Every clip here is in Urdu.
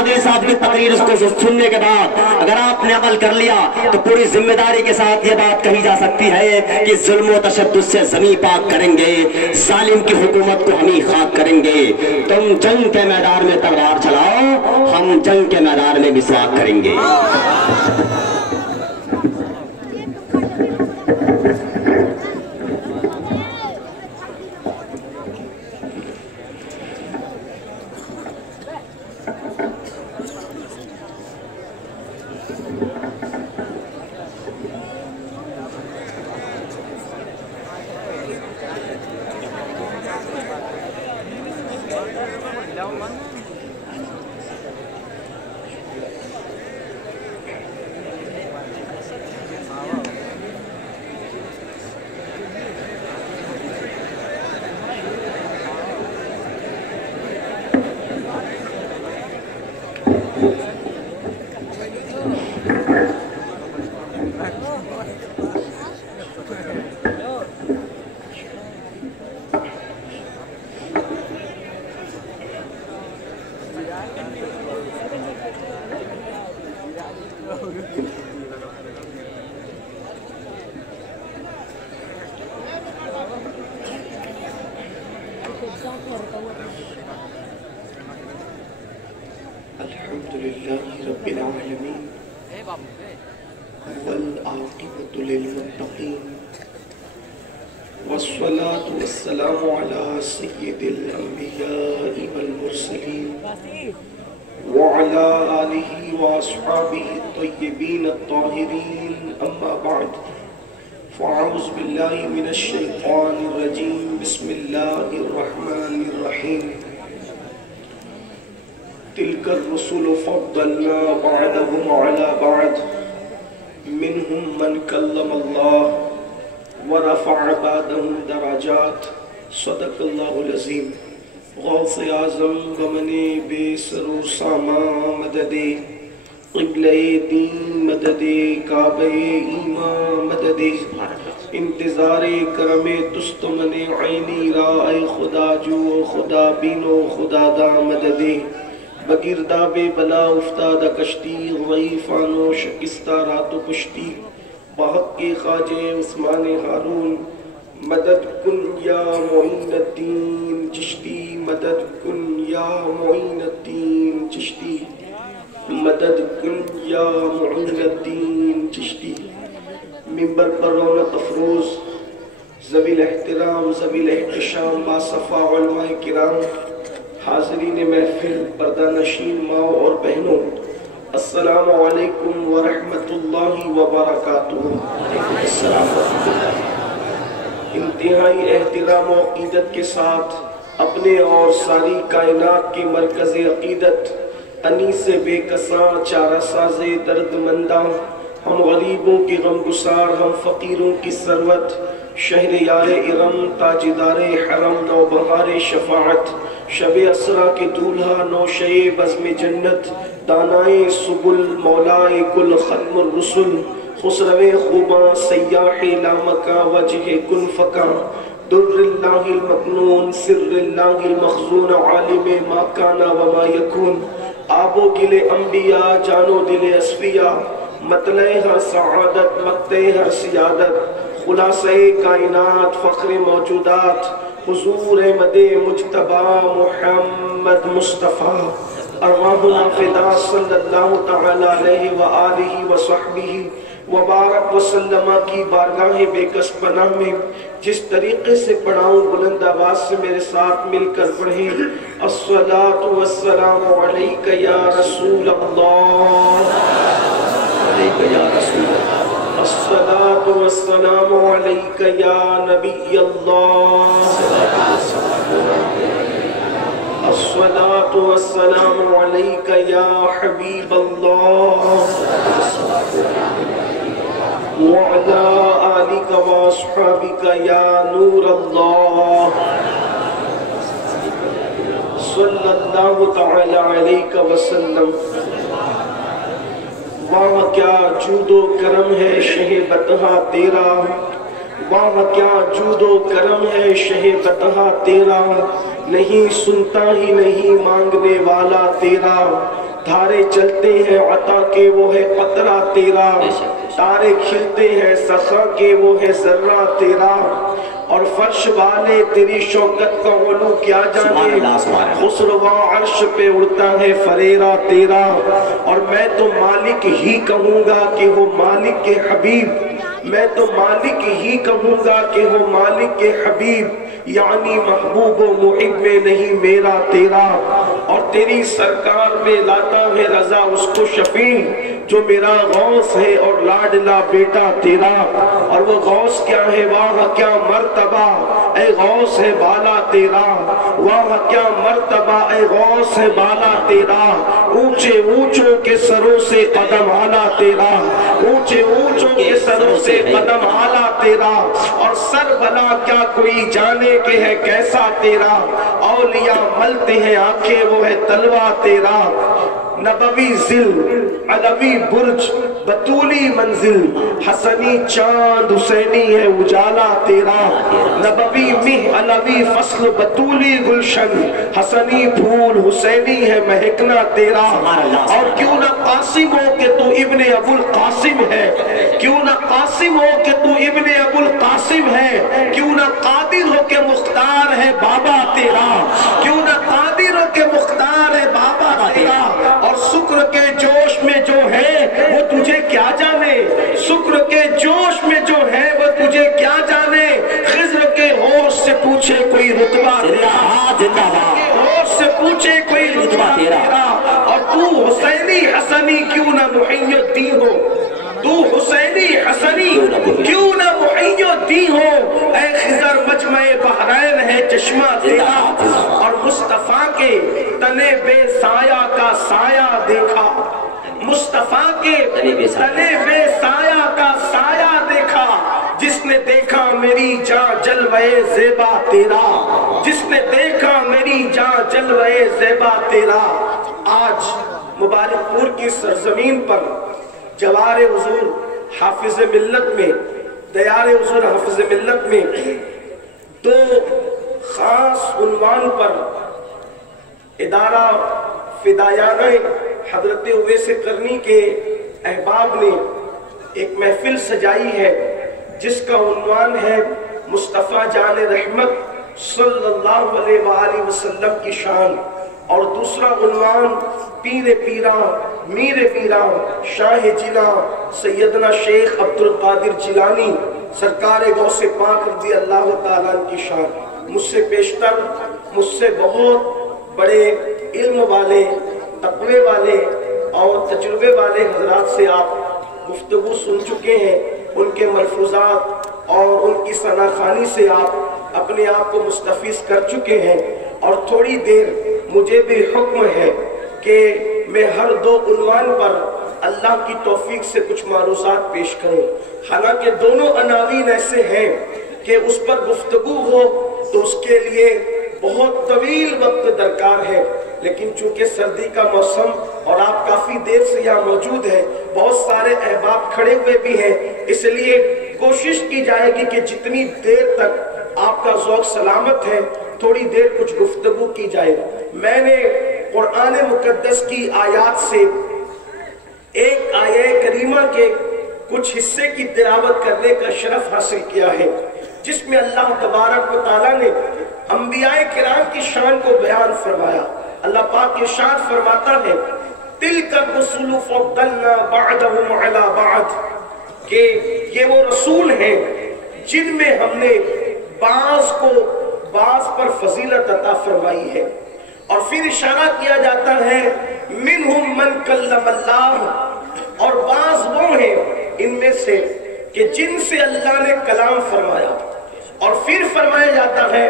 قادری صاحب کی تقریر اس کو سننے کے بعد اگر آپ نے عمل کر لیا تو پوری ذمہ داری کے ساتھ یہ بات کہی جا سکتی ہے کہ ظلم و تشدد سے زمین پاک کریں گے، ظالم کی حکومت کو ہم ہی خاک کریں گے۔ تم جنگ کے میدان میں تلوار چلاؤ، ہم جنگ کے میدان میں مسواک کریں گے۔ الحمدللہ رب العالمین والعاقبۃ للمتقین والصلاة والسلام علی سید الانبیاء والمرسلین وعلى آلہ واصحابہ الطیبین الطاہرین، اما بعد فاعوذ باللہ من الشیطان الرجیم، بسم اللہ الرحمن الرحیم۔ تلك الرسل فضلنا بعضهم على بعض منهم من كلم الله ورفع بعضهم درجات، صدق اللہ العظیم۔ غوث اعظم بمن بے سر و ساما مدد، قبلہ دین مدد، کعبہ ایمان مدد، انتظار کرم تست من عینی را، اے خدا جو خدا بینو خدا دا مدد، بگرداب بلا افتادہ کشتی، ضعیفان و شکستہ رات و پشتی، بحق کے خواجہ عثمان ہارون، مدد کن یا معین الدین چشتی، مدد کن یا معین الدین چشتی، مدد کن یا معین الدین چشتی۔ منبر پر رونق افروز ذوی الاحترام ذوی الاحتشام باصفا علماء کرام، حاضرین محفل، پردہ نشین ماں اور بہنوں، السلام علیکم ورحمۃ اللہ وبرکاتہ۔ انتہائی احترام و عقیدت کے ساتھ اپنے اور ساری کائنات کے مرکز عقیدت، انیس بے کساں چارہ ساز درد منداں، ہم غریبوں کے غم گسار، ہم فقیروں کی ثروت، شہر یار ارم، تاجدار حرم، نوبہار شفاعت، شب اسرا کے دولہا، نوشے بزم جنت، دانائے سبل، مولائے کل ختم الرسل، خسرو خوباں، سیاح لامکا، وجہ کن فکا، در اللہ المکنون، سر اللہ المخزون، عالم ما کانا وما یکون، آب و گل انبیاء، جان و دل اصفیاء، مطلع ہر سعادت، مقتع ہر سیادت، خلاصہ کائنات، فخر موجودات، حضور احمد مجتبی محمد مصطفیٰ، ارواحنا فدا صلی اللہ تعالی علیہ وآلہ وصحبہ وبارک وسلم کی بارگاہ بے کس پناہ میں جس طریقے سے پڑھاؤں، بلند آواز سے میرے ساتھ مل کر پڑھیں۔ الصلاة والسلام علیک یا رسول اللہ، علیک یا رسول اللہ، الصلاة والسلام علیک یا نبی اللہ، الصلاة والسلام علیک یا حبیب اللہ، وعلا آلک واصحابک یا نور اللہ، صلی اللہ تعالی علیہ وسلم۔ واہ کیا جود و کرم ہے شہ بطحہ تیرا، واہ کیا جود و کرم ہے شہ بطحہ تیرا، نہیں سنتا ہی نہیں مانگنے والا تیرا، دھارے چلتے ہیں عطا کے وہ ہے قطرہ تیرا، تارے کھلتے ہیں سخا کے وہ ہے ذرہ تیرا، اور فرش والے تیری شوکت کا علو کیا جانے، خسروا عرش پہ اڑتا ہے فریرہ تیرا، اور میں تو مالک ہی کہوں گا کہ وہ مالک کے حبیب، میں تو مالک ہی کہوں گا کہ وہ مالک کے حبیب، یعنی محبوب و محب میں نہیں میرا تیرا، اور تیری سرکار میں لاتا ہے رضا اس کو شفیع جو میرا غوث ہے اور لاڈلا بیٹا تیرا، اور وہ غوث کیا ہے واہ کیا مرتبہ اے غوث ہے بالا تیرا، واہ کیا مرتبہ اے غوث ہے بالا تیرا، اونچے اونچوں کے سروں سے قدم آلا تیرا، اونچے اونچوں کے سروں سے قدم آلا تیرا، اور سر بنا کیا کوئی جانے کہ ہے کیسا تیرا، اولیاء ملتے ہیں آنکھیں وہ ہے تلوہ تیرا، نبوی ذل علوی برج بطولی منزل، حسنی چاند حسینی ہے اجالا تیرا، نبوی مہ علوی فصل بطولی گلشن، حسنی پھول حسینی ہے مہکنا تیرا، اور کیوں نہ قاسم ہو کہ تو ابن ابو القاسم ہے، کیوں نہ قاسم ہو کہ تو ابن ابو القاسم ہے، کیوں نہ قادر ہو کہ مختار ہے بابا تیرا، کیوں نہ قادر ہو کہ مختار ہے بابا تیرا، اور شکر کے جوش میں جو ہے وہ تجھے کیا جانے، شکر کے جوش میں جو ہے وہ تجھے کیا جانے، خضر کے ہوش سے پوچھے کوئی رتبہ تیرا، ہوش سے پوچھے کوئی رتبہ تیرا، اور تو حسینی حسنی کیوں نہ محی الدین ہو، تو حسینی حسنی کیوں نہ محی الدین ہو، اے خضر مجمع بحرین ہے چشمہ تیرا، اور مصطفیٰ کے تنے بے سایہ کا سایہ دیکھا، مصطفیٰ کے تنے بے سایہ کا سایہ دیکھا، جس نے دیکھا میری جاں جلوے زیبا تیرا، جس نے دیکھا میری جاں جلوے زیبا تیرا۔ آج مبارک پور کی سرزمین پر جوار حضور حافظ ملت میں، دیار حضور حافظ ملت میں دو خاص عنوان پر ادارہ فدایانہ حضرت اویس قرنی کے احباب نے ایک محفل سجائی ہے جس کا عنوان ہے مصطفیٰ جان رحمت صلی اللہ علیہ وآلہ وسلم کی شان، اور دوسرا عنوان پیر پیران میر پیران شاہ جنا سیدنا شیخ عبد القادر جیلانی سرکار غوث پاک رضی اللہ تعالیٰ کی شان۔ مجھ سے بیشتر، مجھ سے بہت بڑے علم والے، تقوی والے اور تجربے والے حضرات سے آپ گفتگو سن چکے ہیں، ان کے ملفوظات اور ان کی ثناخوانی سے آپ اپنے آپ کو مستفیض کر چکے ہیں، اور تھوڑی دیر مجھے بھی حکم ہے کہ میں ہر دو عنوان پر اللہ کی توفیق سے کچھ معروضات پیش کروں، حالانکہ دونوں عناوین ایسے ہیں کہ اس پر گفتگو ہو تو اس کے لیے بہت طویل وقت درکار ہے، لیکن چونکہ سردی کا موسم اور آپ کافی دیر سے یہاں موجود ہیں، بہت سارے احباب کھڑے ہوئے بھی ہیں، اس لیے کوشش کی جائے گی کہ جتنی دیر تک آپ کا ذوق سلامت ہے تھوڑی دیر کچھ گفتگو کی جائے۔ میں نے قرآن مقدس کی آیات سے ایک آیہ کریمہ کے کچھ حصے کی تلاوت کرنے کا شرف حاصل کیا ہے، جس میں اللہ تبارک و تعالیٰ نے انبیاء کرام کی شان کو بیان فرمایا۔ اللہ پاک ارشاد فرماتا ہے تِلْكَ الرُّسُلُ فَضَّلْنَا بَعْضَهُمْ عَلَى بَعْضٍ، کہ یہ وہ رسول ہیں جن میں ہم نے بعض کو بعض پر فضیلت عطا فرمائی ہے، اور پھر اشارہ کیا جاتا ہے مِنْهُمْ مَنْ كَلَّمَ اللَّهُ، اور بعض وہ ہیں ان میں سے کہ جن سے اللہ نے کلام فرمایا، اور پھر فرمایا جاتا ہے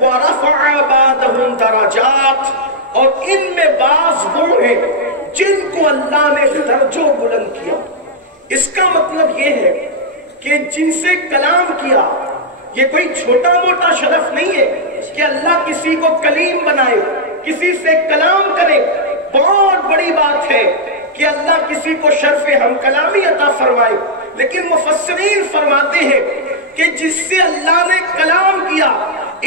وَرَفَعَ بَعْضَهُمْ دَرَجَاتٍ، اور ان میں بعض وہ ہیں جن کو اللہ نے درجوں بلند کیا۔ اس کا مطلب یہ ہے کہ جن سے کلام کیا، یہ کوئی چھوٹا موٹا شرف نہیں ہے کہ اللہ کسی کو کلیم بنائے، کسی سے کلام کرے، بہت بڑی بات ہے کہ اللہ کسی کو شرف ہم کلامی عطا فرمائے، لیکن مفسرین فرماتے ہیں کہ جس سے اللہ نے کلام کیا،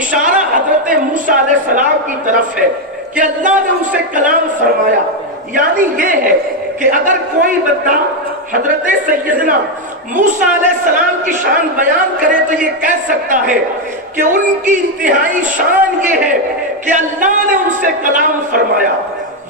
اشارہ حضرت موسیٰ علیہ السلام کی طرف ہے کہ اللہ نے اسے کلام فرمایا، یعنی یہ ہے کہ اگر کوئی بندہ حضرت سیدنا موسیٰ علیہ السلام کی شان بیان کرے تو یہ کہہ سکتا ہے کہ ان کی انتہائی شان یہ ہے کہ اللہ نے ان سے کلام فرمایا،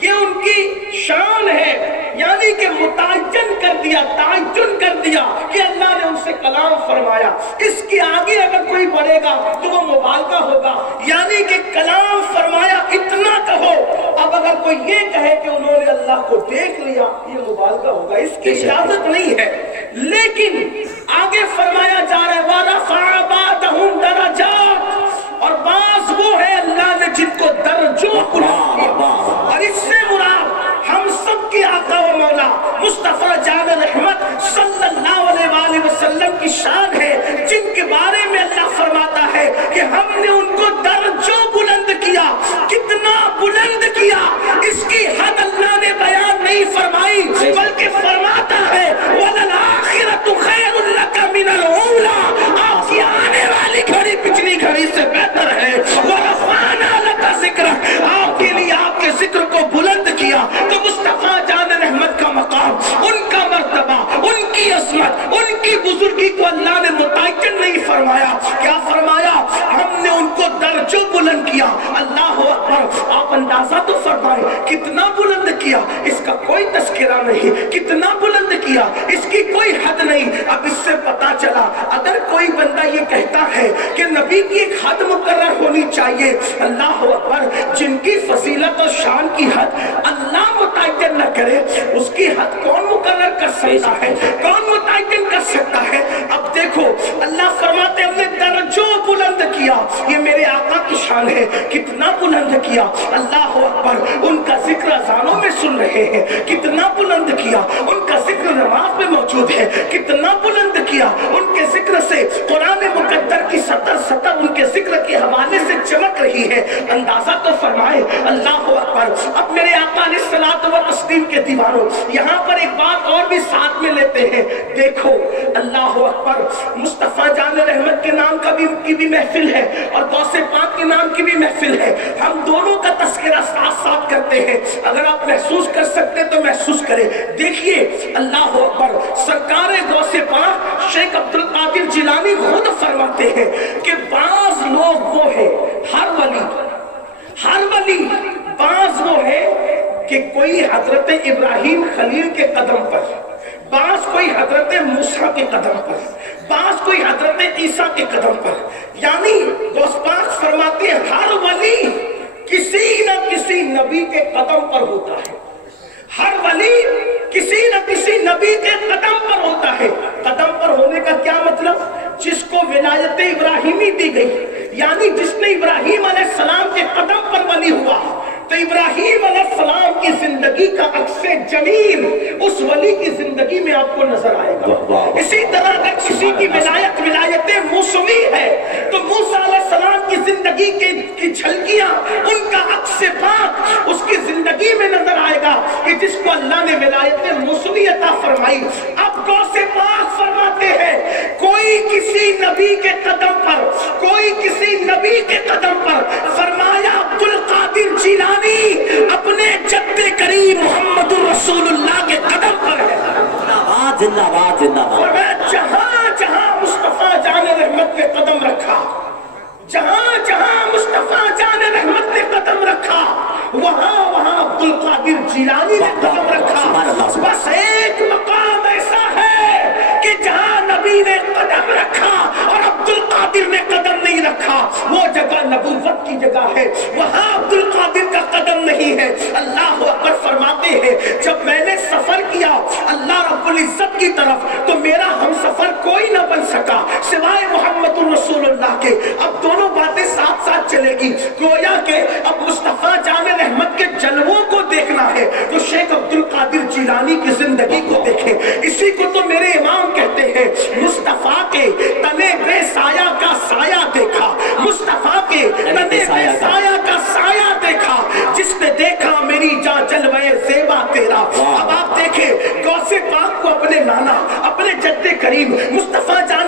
یہ ان کی شان ہے، یعنی کہ متعین کر دیا، تعین کر دیا کہ اللہ نے ان سے کلام فرمایا۔ اس کے آگے اگر کوئی بڑھے گا تو وہ مبالغہ ہوگا، یعنی کہ کلام فرمایا اتنا کہو۔ اب اگر کوئی یہ کہے کہ انہوں نے اللہ کو دیکھ لیا، یہ مبالغہ ہوگا، اس کی اجازت نہیں ہے۔ لیکن آگے فرمایا جا رہا ہے وَرَفَعَ بَعْضَهُمْ دَرَجَاتٍ، اور بعض وہ ہے اللہ نے جن کو درجوں بلند کیا، اور اس سے مراد ہم سب کے آقا و مولا مصطفیٰ جان رحمت صلی اللہ علیہ وآلہ وسلم کی شان ہے، جن کے بارے میں اللہ فرماتا ہے کہ ہم نے ان کو درجوں بلند کیا۔ کتنا بلند کیا اس کی حد اللہ نے بیان نہیں فرمائی، بلکہ فرماتا ہے وَلَلْآخِرَةُ خَيْرٌ لَكَ مِنَ الْأُولَىٰ، آپ کی آنے والی گھڑی پچھلی گھڑی سے بہتر ہے۔ وَرَفَعْنَا لَكَ ذِكْرَكَ، آپ کے لیے آپ کے ذکر کو بلند کیا۔ تو مصطفیٰ جان رحمت کا مقام، ان کا مرتبہ، ان کی عظمت، ان کی بزرگی کو اللہ نے متعین نہیں فرمایا۔ کیا فرمایا؟ ہم نے ان کو درجوں بلند کیا۔ اللہ اکبر، آپ اندازہ تو فرمائیں کتنا بلند کیا، اس کا کوئی تذکرہ نہیں، کتنا بلند کیا، اس کی کوئی حد نہیں۔ اب اس سے پتا چلا اگر کوئی بندہ یہ کہتا ہے کہ نبی کی ایک حد مقرر ہونی چاہیے، اللہ اکبر، جن کی فضیلت اور شان کی حد اللہ متعین نہ کرے، اس کی حد کون مقرر کر سکتا ہے، کون متعین کر سکتا ہے؟ اب دیکھو اللہ فرماتے ہم نے درجوں بلند کیا، یہ میرے آقا کی شان ہے، کتنا بلند کیا۔ اللہ اکبر، ان کا ذکر اذانوں میں سن رہے ہیں، کتنا بلند کیا۔ ان کا ذکر نماز میں موجود ہے، کتنا بلند کیا۔ ان کے ذکر سے قرآن مقدر کی سطر ان کے ذکر کے حوالے سے چمک رہی ہے۔ اندازہ تو فرمائے اللہ اکبر۔ اب میرے آقا علیہ الصلوۃ والتسلیم کے دیوانوں، یہاں پر ایک بات اور بھی ساتھ میں لیتے ہیں۔ دیکھو اللہ اکبر، مصطفیٰ جان رحمت کے نام کی بھی محفل ہے اور غوث پاک کے نام کی بھی محفل ہے، ہم دونوں کا تذکرہ ساتھ ساتھ کرتے ہیں۔ اگر آپ محسوس کر سکتے تو محسوس کریں۔ دیکھیے اللہ اکبر، سرکار غوث پاک شیخ عبد القادر جیلانی خود فرماتے ہیں کہ بعض لوگ وہ ہے، ہر ولی بعض وہ ہے کہ کوئی حضرت ابراہیم خلیل کے قدم پر، بعض کوئی حضرت موسیٰ کے قدم پر، بعض کوئی حضرت عیسیٰ کے قدم پر، یعنی غوث پاک فرماتے ہیں ہر ولی کسی نہ کسی نبی کے قدم پر ہوتا ہے، ہر ولی کسی نہ کسی نبی کے قدم پر ہوتا ہے۔ قدم پر ہونے کا کیا مطلب؟ جس کو ولایت ابراہیمی دی گئی، یعنی جس نے ابراہیم علیہ السلام کے قدم پر ولی ہوا، تو ابراہیم علیہ السلام کی زندگی کا عکس جمیل اس ولی کی زندگی میں آپ کو نظر آئے گا۔ اسی طرح اگر کسی کی ولایت موسوی ہے تو موسیٰ علیہ السلام کی زندگی کی جھلکیاں، ان کا عکس پاک اس کی زندگی میں نظر آئے گا کہ جس کو اللہ نے ولایت موسوی عطا فرمائی۔ اب غوث پاک فرماتے ہیں کوئی کسی نبی کے قدم پر، کوئی کسی نبی کے قدم پر، فرمایا عبد القادر جیلانی اپنے جد کریم محمد رسول اللہ کے قدم پر ہے۔ زندہ باد زندہ باد۔ اور میں جہاں جہاں مصطفیٰ جان رحمت نے قدم رکھا، جہاں جہاں مصطفیٰ جان رحمت نے قدم رکھا، وہاں وہاں عبد القادر جیلانی نے قدم رکھا۔ بس ایک مقام ایسا ہے کہ جہاں نبی نے قدم رکھا اور عبد القادر نے قدم نہیں رکھا، وہ جگہ نبوت کی جگہ ہے، وہاں عبد القادر کا قدم نہیں ہے۔ اللہ اکبر فرماتے ہیں جب میں نے سفر کیا اللہ رب العزت کی طرف تو میرا ہم سفر کوئی نہ بن سکا سوائے محمد الرسول اللہ کے۔ اب دونوں باتیں ساتھ ساتھ چلے گی، گویا کہ اب مصطفیٰ جان رحمت کے جلووں کو دیکھنا ہے تو شیخ عبد القادر جیلانی کی زندگی کو دیکھیں۔ اسی کو تو میرے امام کہتے ہیں مصطفیٰ کے تنے بے سایہ کا سایہ دیکھا، مصطفیٰ کے تنے بے سایہ کا سایہ دیکھا، جس نے دیکھا میری جاں جلوے زیبا تیرا۔ اب آپ دیکھیں غوث پاک کو اپنے نانا، اپنے جد کریم مصطفیٰ جان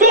2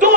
2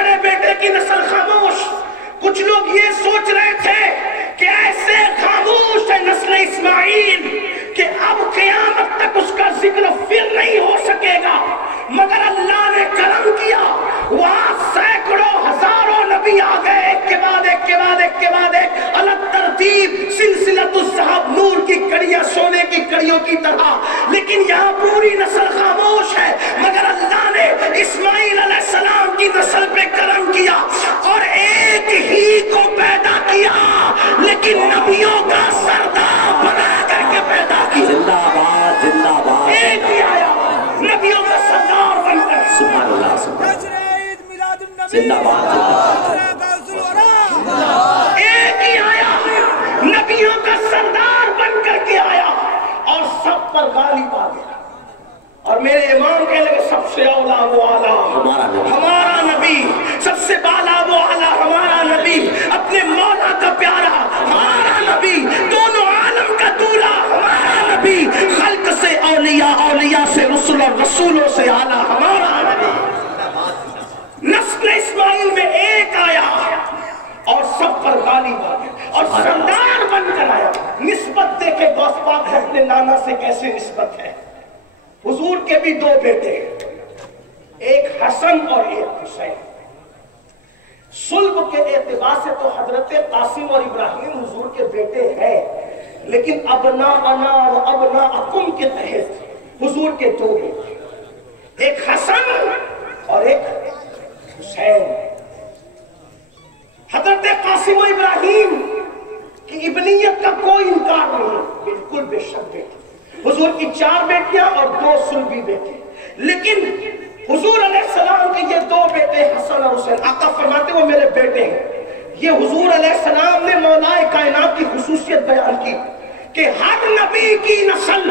بڑے بیٹے کی نسل خاموش. کچھ لوگ یہ سوچ رہے تھے کہ ایسے خاموش ہے نسل اسماعیل کہ اب قیامت تک اس کا ذکر پھر نہیں ہو سکے گا، مگر اللہ نے کرم کیا، وہاں سینکڑوں ہزاروں نبی آ گئے، ایک کے بعد ایک کے بعد ایک کے بعد ایک، الگ ترتیب، سلسلۃ الذہب، نور کی کڑیاں سونے کی کڑیوں کی طرح، لیکن یہاں پوری نسل خاموش ہے، مگر اللہ نے اسماعیل علیہ السلام کی نسل پہ کرم کیا اور ایک ہی کو پیدا کیا، لیکن نبیوں کا سردار بنا کر کے پیدا کیا. زندہ باد، زندہ باد. ایک ہی آیا نبیوں کا سردار بن کر. سبحان اللہ، سبحان اللہ. زندہ باد، ایک ہی آیا نبیوں کا سردار بن کر کے آیا اور سب پر غالب آ گیا. اور میرے امام کہنے لگے سب سے اولا وہ اعلیٰ ہمارا نبی، سب سے بالا وہ اعلیٰ ہمارا نبی، اپنے مولا کا پیارا ہمارا نبی، دونوں عالم کا دولہ ہمارا نبی، خلق سے اولیاء، اولیاء سے رسول اور رسولوں سے اعلیٰ ہمارا نبی. نسل اسماعیل میں ایک آیا اور سب پر غالب آ گیا اور سردار بن کر آیا. نسبت دیکھے غوث پاک ہے اپنے نانا سے کیسے نسبت ہے. حضور کے بھی دو بیٹے، ایک حسن اور ایک حسین. صلب کے اعتبار سے تو حضرت قاسم اور ابراہیم حضور کے بیٹے ہیں، لیکن ابناءنا و ابناءکم کے تحت حضور کے دو بیٹے، ایک حسن اور ایک حسین. حضرت قاسم و ابراہیم کی ابنیت کا کوئی انکار نہیں، بالکل بے شک بیٹے. حضور کی 4 بیٹیاں اور 2 صلبی بیٹے، لیکن حضور علیہ السلام کے یہ 2 بیٹے حسن اور حسین، آقا فرماتے وہ میرے بیٹے ہیں. یہ حضور علیہ السلام نے مولا کائنات کی خصوصیت بیان کی کہ ہر نبی کی نسل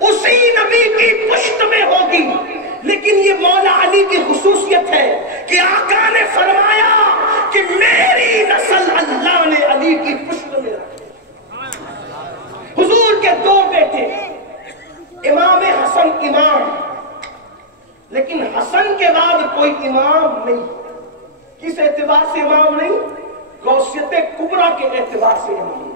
اسی نبی کی پشت میں ہوگی، لیکن یہ مولا علی کی خصوصیت ہے کہ آقا نے فرمایا کہ میری نسل اللہ نے علی کی پشت میں رکھی. حضور کے 2 بیٹے، امام حسن امام، لیکن حسن کے بعد کوئی امام نہیں. کس اعتبار سے امام نہیں؟ غوثیت کبریٰ کے اعتبار سے امام نہیں.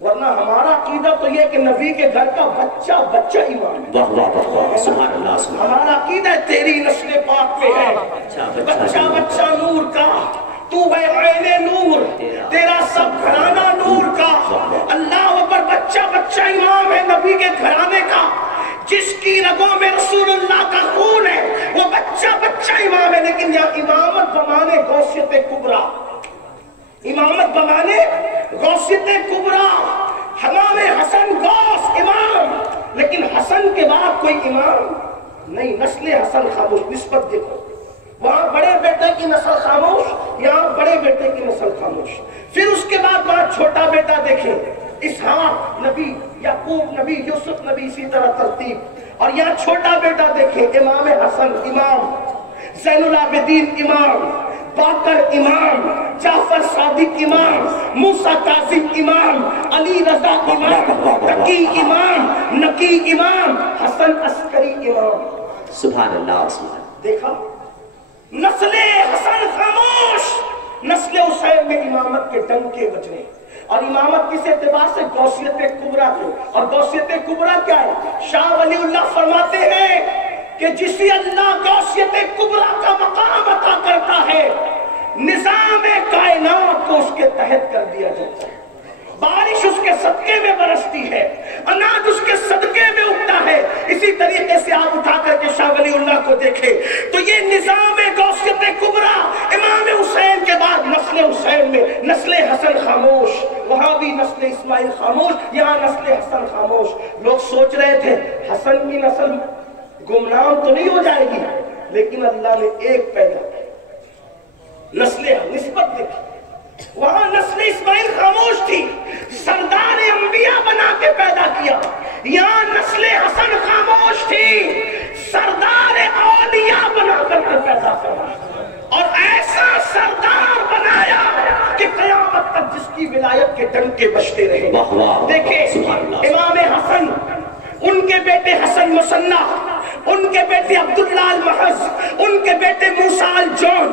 ورنہ ہمارا عقیدہ تو یہ کہ نبی کے گھر کا بچہ بچہ امام ہے. واہ واہ واہ، سبحان اللہ، سبحان اللہ. ہمارا عقیدہ تیری نسل پاک پہ ہے، بچہ بچہ نور کا، تو ہے عین نور، تیرا سب گھرانہ نور کا. اللہ اکبر، بچہ بچہ امام ہے نبی کے گھرانے کا. جس کی رگوں میں رسول اللہ کا خون ہے وہ بچہ بچہ امام ہے. لیکن یہاں امامت بمانے غوثیت کبریٰ، امامت بمانے غوثیت کبریٰ. امام حسن غوث امام، لیکن حسن کے بعد کوئی امام نہیں. نسل حسن خاموش. نسبت دیکھو، وہاں بڑے بیٹے کی نسل خاموش، یہاں بڑے بیٹے کی نسل خاموش. پھر اس کے بعد وہاں چھوٹا بیٹا دیکھیں، اسحاق نبی، یعقوب نبی، یوسف نبی، اسی طرح ترتیب. اور یہاں چھوٹا بیٹا دیکھیں، امام حسن امام، زین العابدین امام، باقر امام، جعفر صادق امام، موسیٰ کاظم امام، علی رضا امام، تقی امام، نقی امام، حسن عسکری امام. سبحان اللہ، سبحان اللہ. دیکھا، نسل حسن خاموش، نسل حسین میں امامت کے ڈنکے بجنے. اور امامت کس اعتبار سے؟ غوثیت کبریٰ کو. اور غوثیت کبریٰ کیا ہے؟ شاہ ولی اللہ فرماتے ہیں کہ جسے اللہ غوثیت کبریٰ کا مقام عطا کرتا ہے، نظام کائنات کو اس کے تحت کر دیا جاتا ہے. بارش اس کے صدقے میں برستی ہے، اناج اس کے صدقے میں اگتا ہے. اسی طریقے سے آپ اٹھا کر کے شاہ ولی اللہ کو دیکھیں تو یہ نظام غوثیت کبریٰ. امام حسین کے بعد نسل حسین میں نسل حسن خاموش، وہاں بھی نسل اسماعیل خاموش، یہاں نسل حسن خاموش. لوگ سوچ رہے تھے حسن کی نسل گمنام تو نہیں ہو جائے گی، لیکن اللہ نے ایک پیدا کی. نسل نسبت دیکھی، وہاں نسل اسماعیل خاموش تھی، سردار انبیاء بنا کے پیدا کیا. یہاں نسل حسن خاموش تھی، سردار اولیاء بنا کر کے پیدا کیا. اور ایسا سردار بنایا کہ قیامت تک جس کی ولایت کے ڈنکے بجتے رہے. دیکھیں امام حسن، ان کے بیٹے حسن مصنع، ان کے بیٹے عبداللہ المحض، ان کے بیٹے موسیٰ الجون،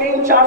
3, 4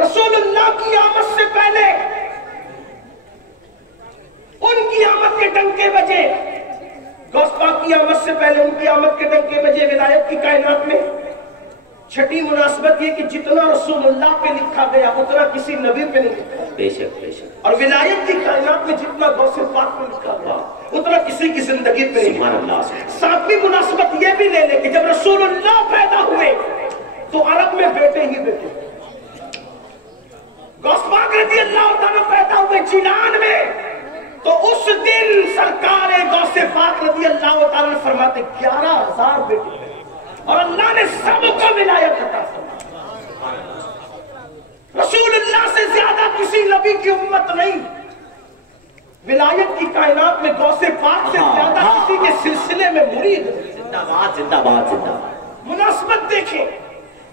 رسول اللہ کی آمد سے پہلے ان کی آمد کے ڈنکے بجے، غوث پاک کی آمد سے پہلے ان کی آمد کے ڈنکے بجے ولایت کی کائنات میں۔ چھٹی مناسبت یہ کہ جتنا رسول اللہ پہ لکھا گیا اتنا کسی نبی پہ نہیں لکھا، بے شک بے شک، اور ولایت کی کائنات میں جتنا غوث پاک پہ لکھا گیا اتنا کسی کی زندگی پہ نہیں سبحان لکھا۔ اللہ۔ ساتویں مناسبت یہ بھی لے لے کہ جب رسول اللہ پیدا ہوئے تو عرب میں بیٹے ہی بیٹے، غوث پاک رضی اللہ تعالیٰ پیدا ہوئے جیلان میں، تو اس دن سرکار غوث پاک رضی اللہ تعالیٰ فرماتے 11,000 بیٹے، اور اللہ نے سب کو ولایت عطا فرمائی۔ رسول اللہ سے زیادہ کسی نبی کی امت نہیں، ولایت کی کائنات میں غوث پاک سے زیادہ کسی کے سلسلے میں مرید۔ زندہ باد زندہ باد زندہ باد۔ مناسبت دیکھیں،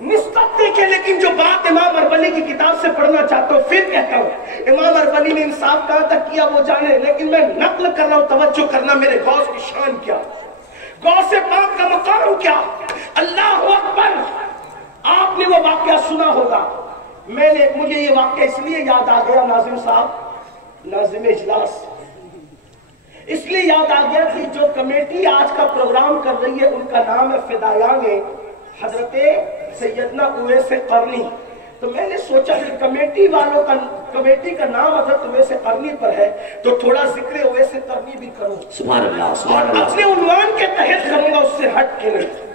نسبت دیکھیں، لیکن جو بات امام اربلی کی کتاب سے پڑھنا چاہتا ہوں پھر کہتا ہوں، امام اربلی نے انصاف کہاں تک کیا وہ جانے، لیکن میں نقل کر رہا ہوں، توجہ کرنا میرے غوث کی شان کیا، غوث پاک کا مقام کیا۔ اللہ اکبر، آپ نے وہ واقعہ سنا ہوگا، مجھے یہ واقعہ اس لیے یاد آ گیا ناظم صاحب، ناظم اجلاس، اس لیے یاد آ گیا کہ جو کمیٹی آج کا پروگرام کر رہی ہے ان کا نام ہے فدایان حضرت سیدنا اویس قرنی، تو میں نے سوچا کہ کمیٹی والوں کا، کمیٹی کا نام حضرت اویس قرنی پر ہے تو تھوڑا ذکر اویس قرنی بھی کروں، سبحان اللہ سبحان اللہ، اپنے عنوان کے تحت کروں گا، اس سے ہٹ کے نہیں۔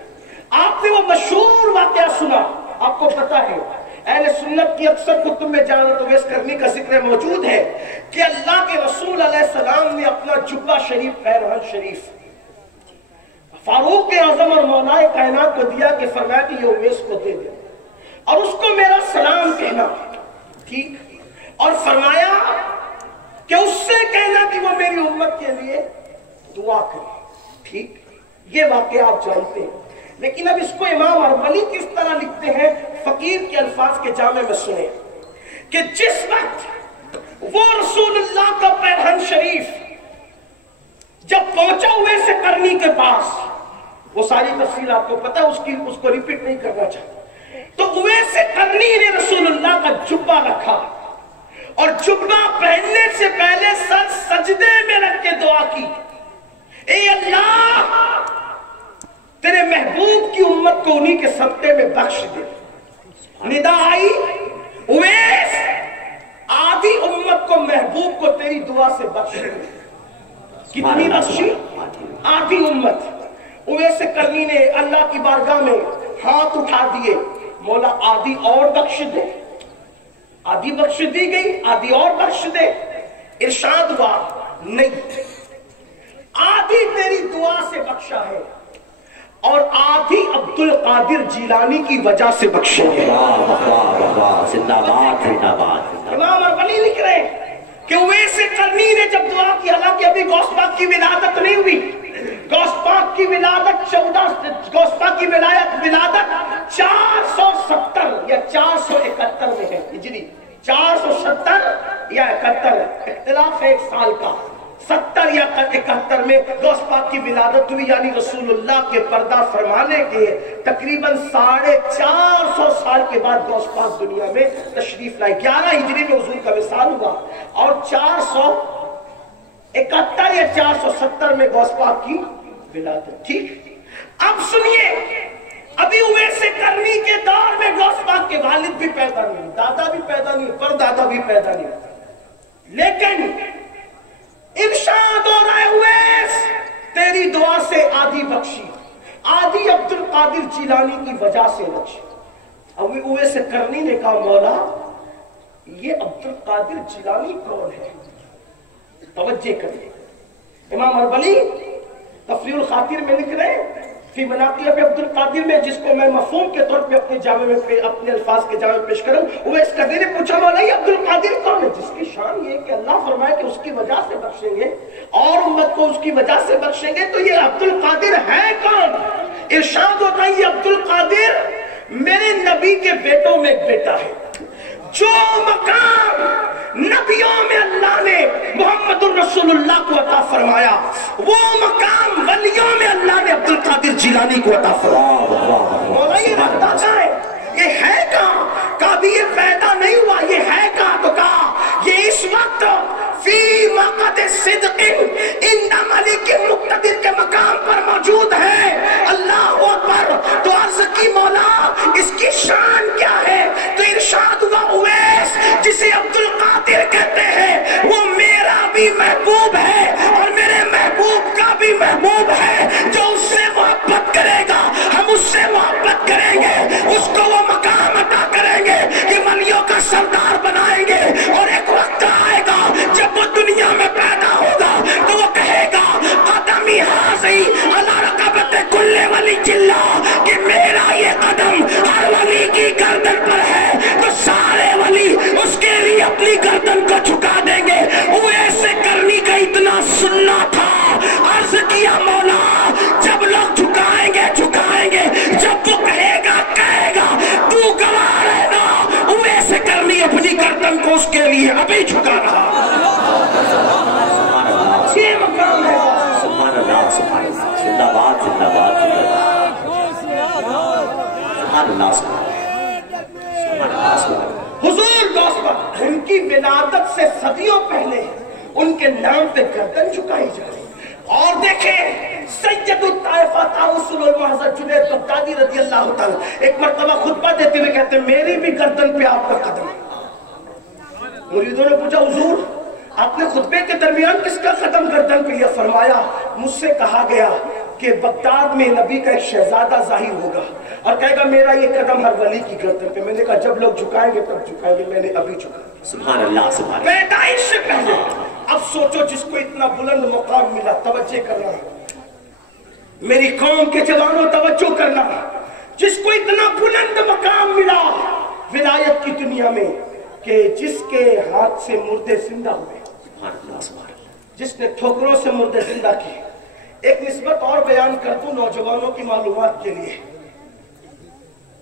آپ نے وہ مشہور واقعہ سنا، آپ کو پتا ہے اہل سنت کی اکثر کتب میں جانت اویس قرنی کا ذکر موجود ہے کہ اللہ کے رسول علیہ السلام نے اپنا جبہ شریف، پیرہن شریف فاروق اعظم اور مولا کائنات کو دیا کہ فرمایا کہ یہ اویس کو دے دے اور اس کو میرا سلام کہنا، ٹھیک، اور فرمایا کہ اس سے کہنا کہ وہ میری امت کے لیے دعا کرے، ٹھیک۔ یہ واقعہ آپ جانتے ہیں، لیکن اب اس کو امام اربلی کس طرح لکھتے ہیں فقیر کے الفاظ کے جامع میں سنیں کہ جس وقت وہ رسول اللہ کا پیرہن شریف جب پہنچا اویس قرنی کے پاس، وہ ساری تفصیل آپ کو پتہ ہے، اس کو ریپیٹ نہیں کرنا چاہتا، تو اویس قرنی نے رسول اللہ کا جبہ رکھا اور جبہ پہننے سے پہلے سر سجدے میں رکھ کے دعا کی، اے اللہ تیرے محبوب کی امت کو انہی کے صدقے میں بخش دے۔ ندا آئی، اویس آدھی امت کو محبوب کو تیری دعا سے بخش دے۔ کتنی بخشی؟ آدھی امت۔ اویس قرنی نے اللہ کی بارگاہ میں ہاتھ اٹھا دیے، مولا آدھی اور بخش دے۔ آدھی بخش دی گئی، آدھی اور بخش دے۔ ارشاد ہوا نہیں، آدھی تیری دعا سے بخشا ہے اور آدھی عبد القادر جیلانی کی وجہ سے بخشے گے۔ زندہ باد زندہ باد۔ امام اربلی لکھ رہے ہیں کہ اویس قرنی نے جب دعا کی، حالانکہ ابھی غوث پاک کی ولادت نہیں ہوئی، غوث پاک کی ولادت غوث پاک کی ولادت 470 یا 471 میں ہے ہجری، 470 یا 71، اختلاف ہے ایک سال کا، 70 یا 71 میں غوث پاک کی ولادت ہوئی، یعنی رسول اللہ کے پردہ فرمانے کے تقریباً 450 سال کے بعد غوث پاک دنیا میں تشریف لائے۔ 11 ہجری میں حضور کا وصال ہوا اور 471 یا 470 میں غوث پاک کی ولادت، ٹھیک۔ اب سنیے، ابھی اویس قرنی کے دور میں غوث پاک کے والد بھی پیدا نہیں، دادا بھی پیدا نہیں، پردادا بھی پیدا نہیں، لیکن ارشاد ہو رہا ہے اویس تیری دعا سے آدھی بخشی، آدھی عبد القادر جیلانی کی وجہ سے بخشی۔ ابھی اویس قرنی نے کہا مولا یہ عبد القادر جیلانی کون ہے؟ توجہ کریں، امام اربلی تفریح الخاطر میں لکھ رہے ہیں فی مناقب عبد القادر میں، جس کو میں مفہوم کے طور پہ اپنے جامع میں اپنے الفاظ کے جامع پیش کروں، اویس قرنی نے پوچھا مولا یہ عبد القادر کون ہے؟ جس کی شان یہ کہ اللہ فرمائے کہ اس کی وجہ سے بخشیں گے اور امت کو اس کی وجہ سے بخشیں گے، تو یہ عبد القادر ہے کون؟ ارشاد ہوتا ہے یہ عبد القادر میرے نبی کے بیٹوں میں ایک بیٹا ہے۔ جو مقام نبیوں میں اللہ نے محمد الرسول اللہ کو عطا فرمایا، وہ مقام ولیوں میں اللہ نے عبد القادر جیلانی کو عطا فرمایا۔ مولا یہ رکھتا ہے، یہ ہے کہاں؟ کبھی یہ پیدا نہیں ہوا کلمت صدق عند ملک مقتدر کے مقام پر موجود ہے. اللہ اکبر. تو عرض کی مولا اس کی شان کیا ہے؟ تو ارشاد ہوا اویس جسے عبد القادر کہتے ہیں وہ میرا بھی محبوب ہے اور میرے محبوب کا بھی محبوب ہے. جو اس سے محبت کرے گا ہم اس سے محبت کریں گے, اس کو وہ مقام عطا کریں گے کہ ولیوں کا سردار بنائیں گے. اور ایک وقت آئے گا جب وہ دنیا میں پیدا ہوگا تو وہ کہے گا قدمی حاضی علی رقبت کل ولی چلا, کہ میرا یہ قدم ہر ولی کی گردن پر ہے. تو سارے ولی اس کے لیے اپنی گردن کو جھکا دیں گے. وہ ایسے کرنی کا اتنا سننا تھا. عرض کیا مولا جب لوگ جھکائیں گے جب وہ کہے گا تو گواہ رہنا. وہ ایسے کرنی اپنی گردن کو اس کے لیے ابھی جھکا رہا. یہ مقام ہے. سبحان اللہ سبحان اللہ. زندہ باد زندہ باد زندہ باد. سبحان اللہ سبحان اللہ. حضور دوست ان کی ولادت سے صدیوں پہلے ان کے نام پہ گردن جھکائی جا رہی. اور دیکھیں سید الطائفہ طاؤس العلماء حضرت جنید بغدادی رضی اللہ تعالیٰ ایک مرتبہ خطبہ دیتے ہوئے کہتے ہیں میری بھی گردن پہ آپ کا قدم. مریدوں نے پوچھا حضور آپ نے خطبے کے درمیان کس کا قدم گردن پہ لیا؟ فرمایا مجھ سے کہا گیا کہ بغداد میں نبی کا ایک شہزادہ ظاہر ہوگا اور کہے گا میرا یہ قدم ہر ولی کی گردن پہ. میں نے کہا جب لوگ جھکائیں گے تب جھکائیں گے, میں نے ابھی جھکا. سبحان اللہ سبحان اللہ. پیدائش سے پہلے. اب سوچو جس کو اتنا بلند مقام ملا, توجہ کرنا میری قوم کے جوانوں, توجہ کرنا, جس کو اتنا بلند مقام ملا ولایت کی دنیا میں کہ جس کے ہاتھ سے مردے زندہ ہوئے, جس نے ٹھوکروں سے مردے زندہ کیے. ایک نسبت اور بیان کر دوں نوجوانوں کی معلومات کے لیے.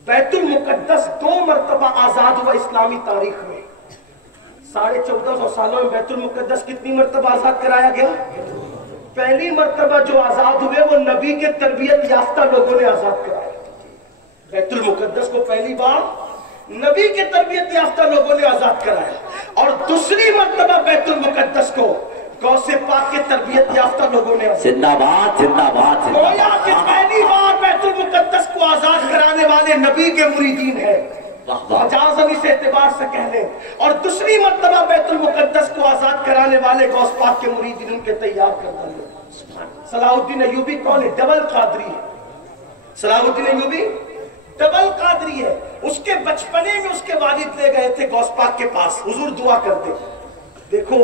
بیت المقدس 2 مرتبہ آزاد ہوا اسلامی تاریخ میں. 1450 سالوں میں بیت المقدس کتنی مرتبہ آزاد کرایا گیا؟ پہلی مرتبہ جو آزاد ہوئے وہ نبی کے تربیت یافتہ لوگوں نے آزاد کرایا. بیت المقدس کو پہلی بار نبی کے تربیت یافتہ لوگوں نے آزاد کرایا. اور دوسری مرتبہ بیت المقدس کو غوث پاک کے تربیت یافتہ لوگوں نے زندہ باد زندہ باد. گویا کہ پہلی بار بیت المقدس کو آزاد کرانے والے نبی کے مریدین ہیں, مجازن اس اعتبار سے کہہ لیں. اور دوسری مرتبہ بیت المقدس کو آزاد کرانے والے غوث پاک کے مریدین ان کے تیار کر دیں. صلاح الدین ایوبی کون ہے؟ ڈبل قادری ہے. صلاح الدین ایوبی ڈبل قادری ہے. اس کے بچپنے میں اس کے والد لے گئے تھے غوث پاک کے پاس, حضور دعا کر دے. دیکھو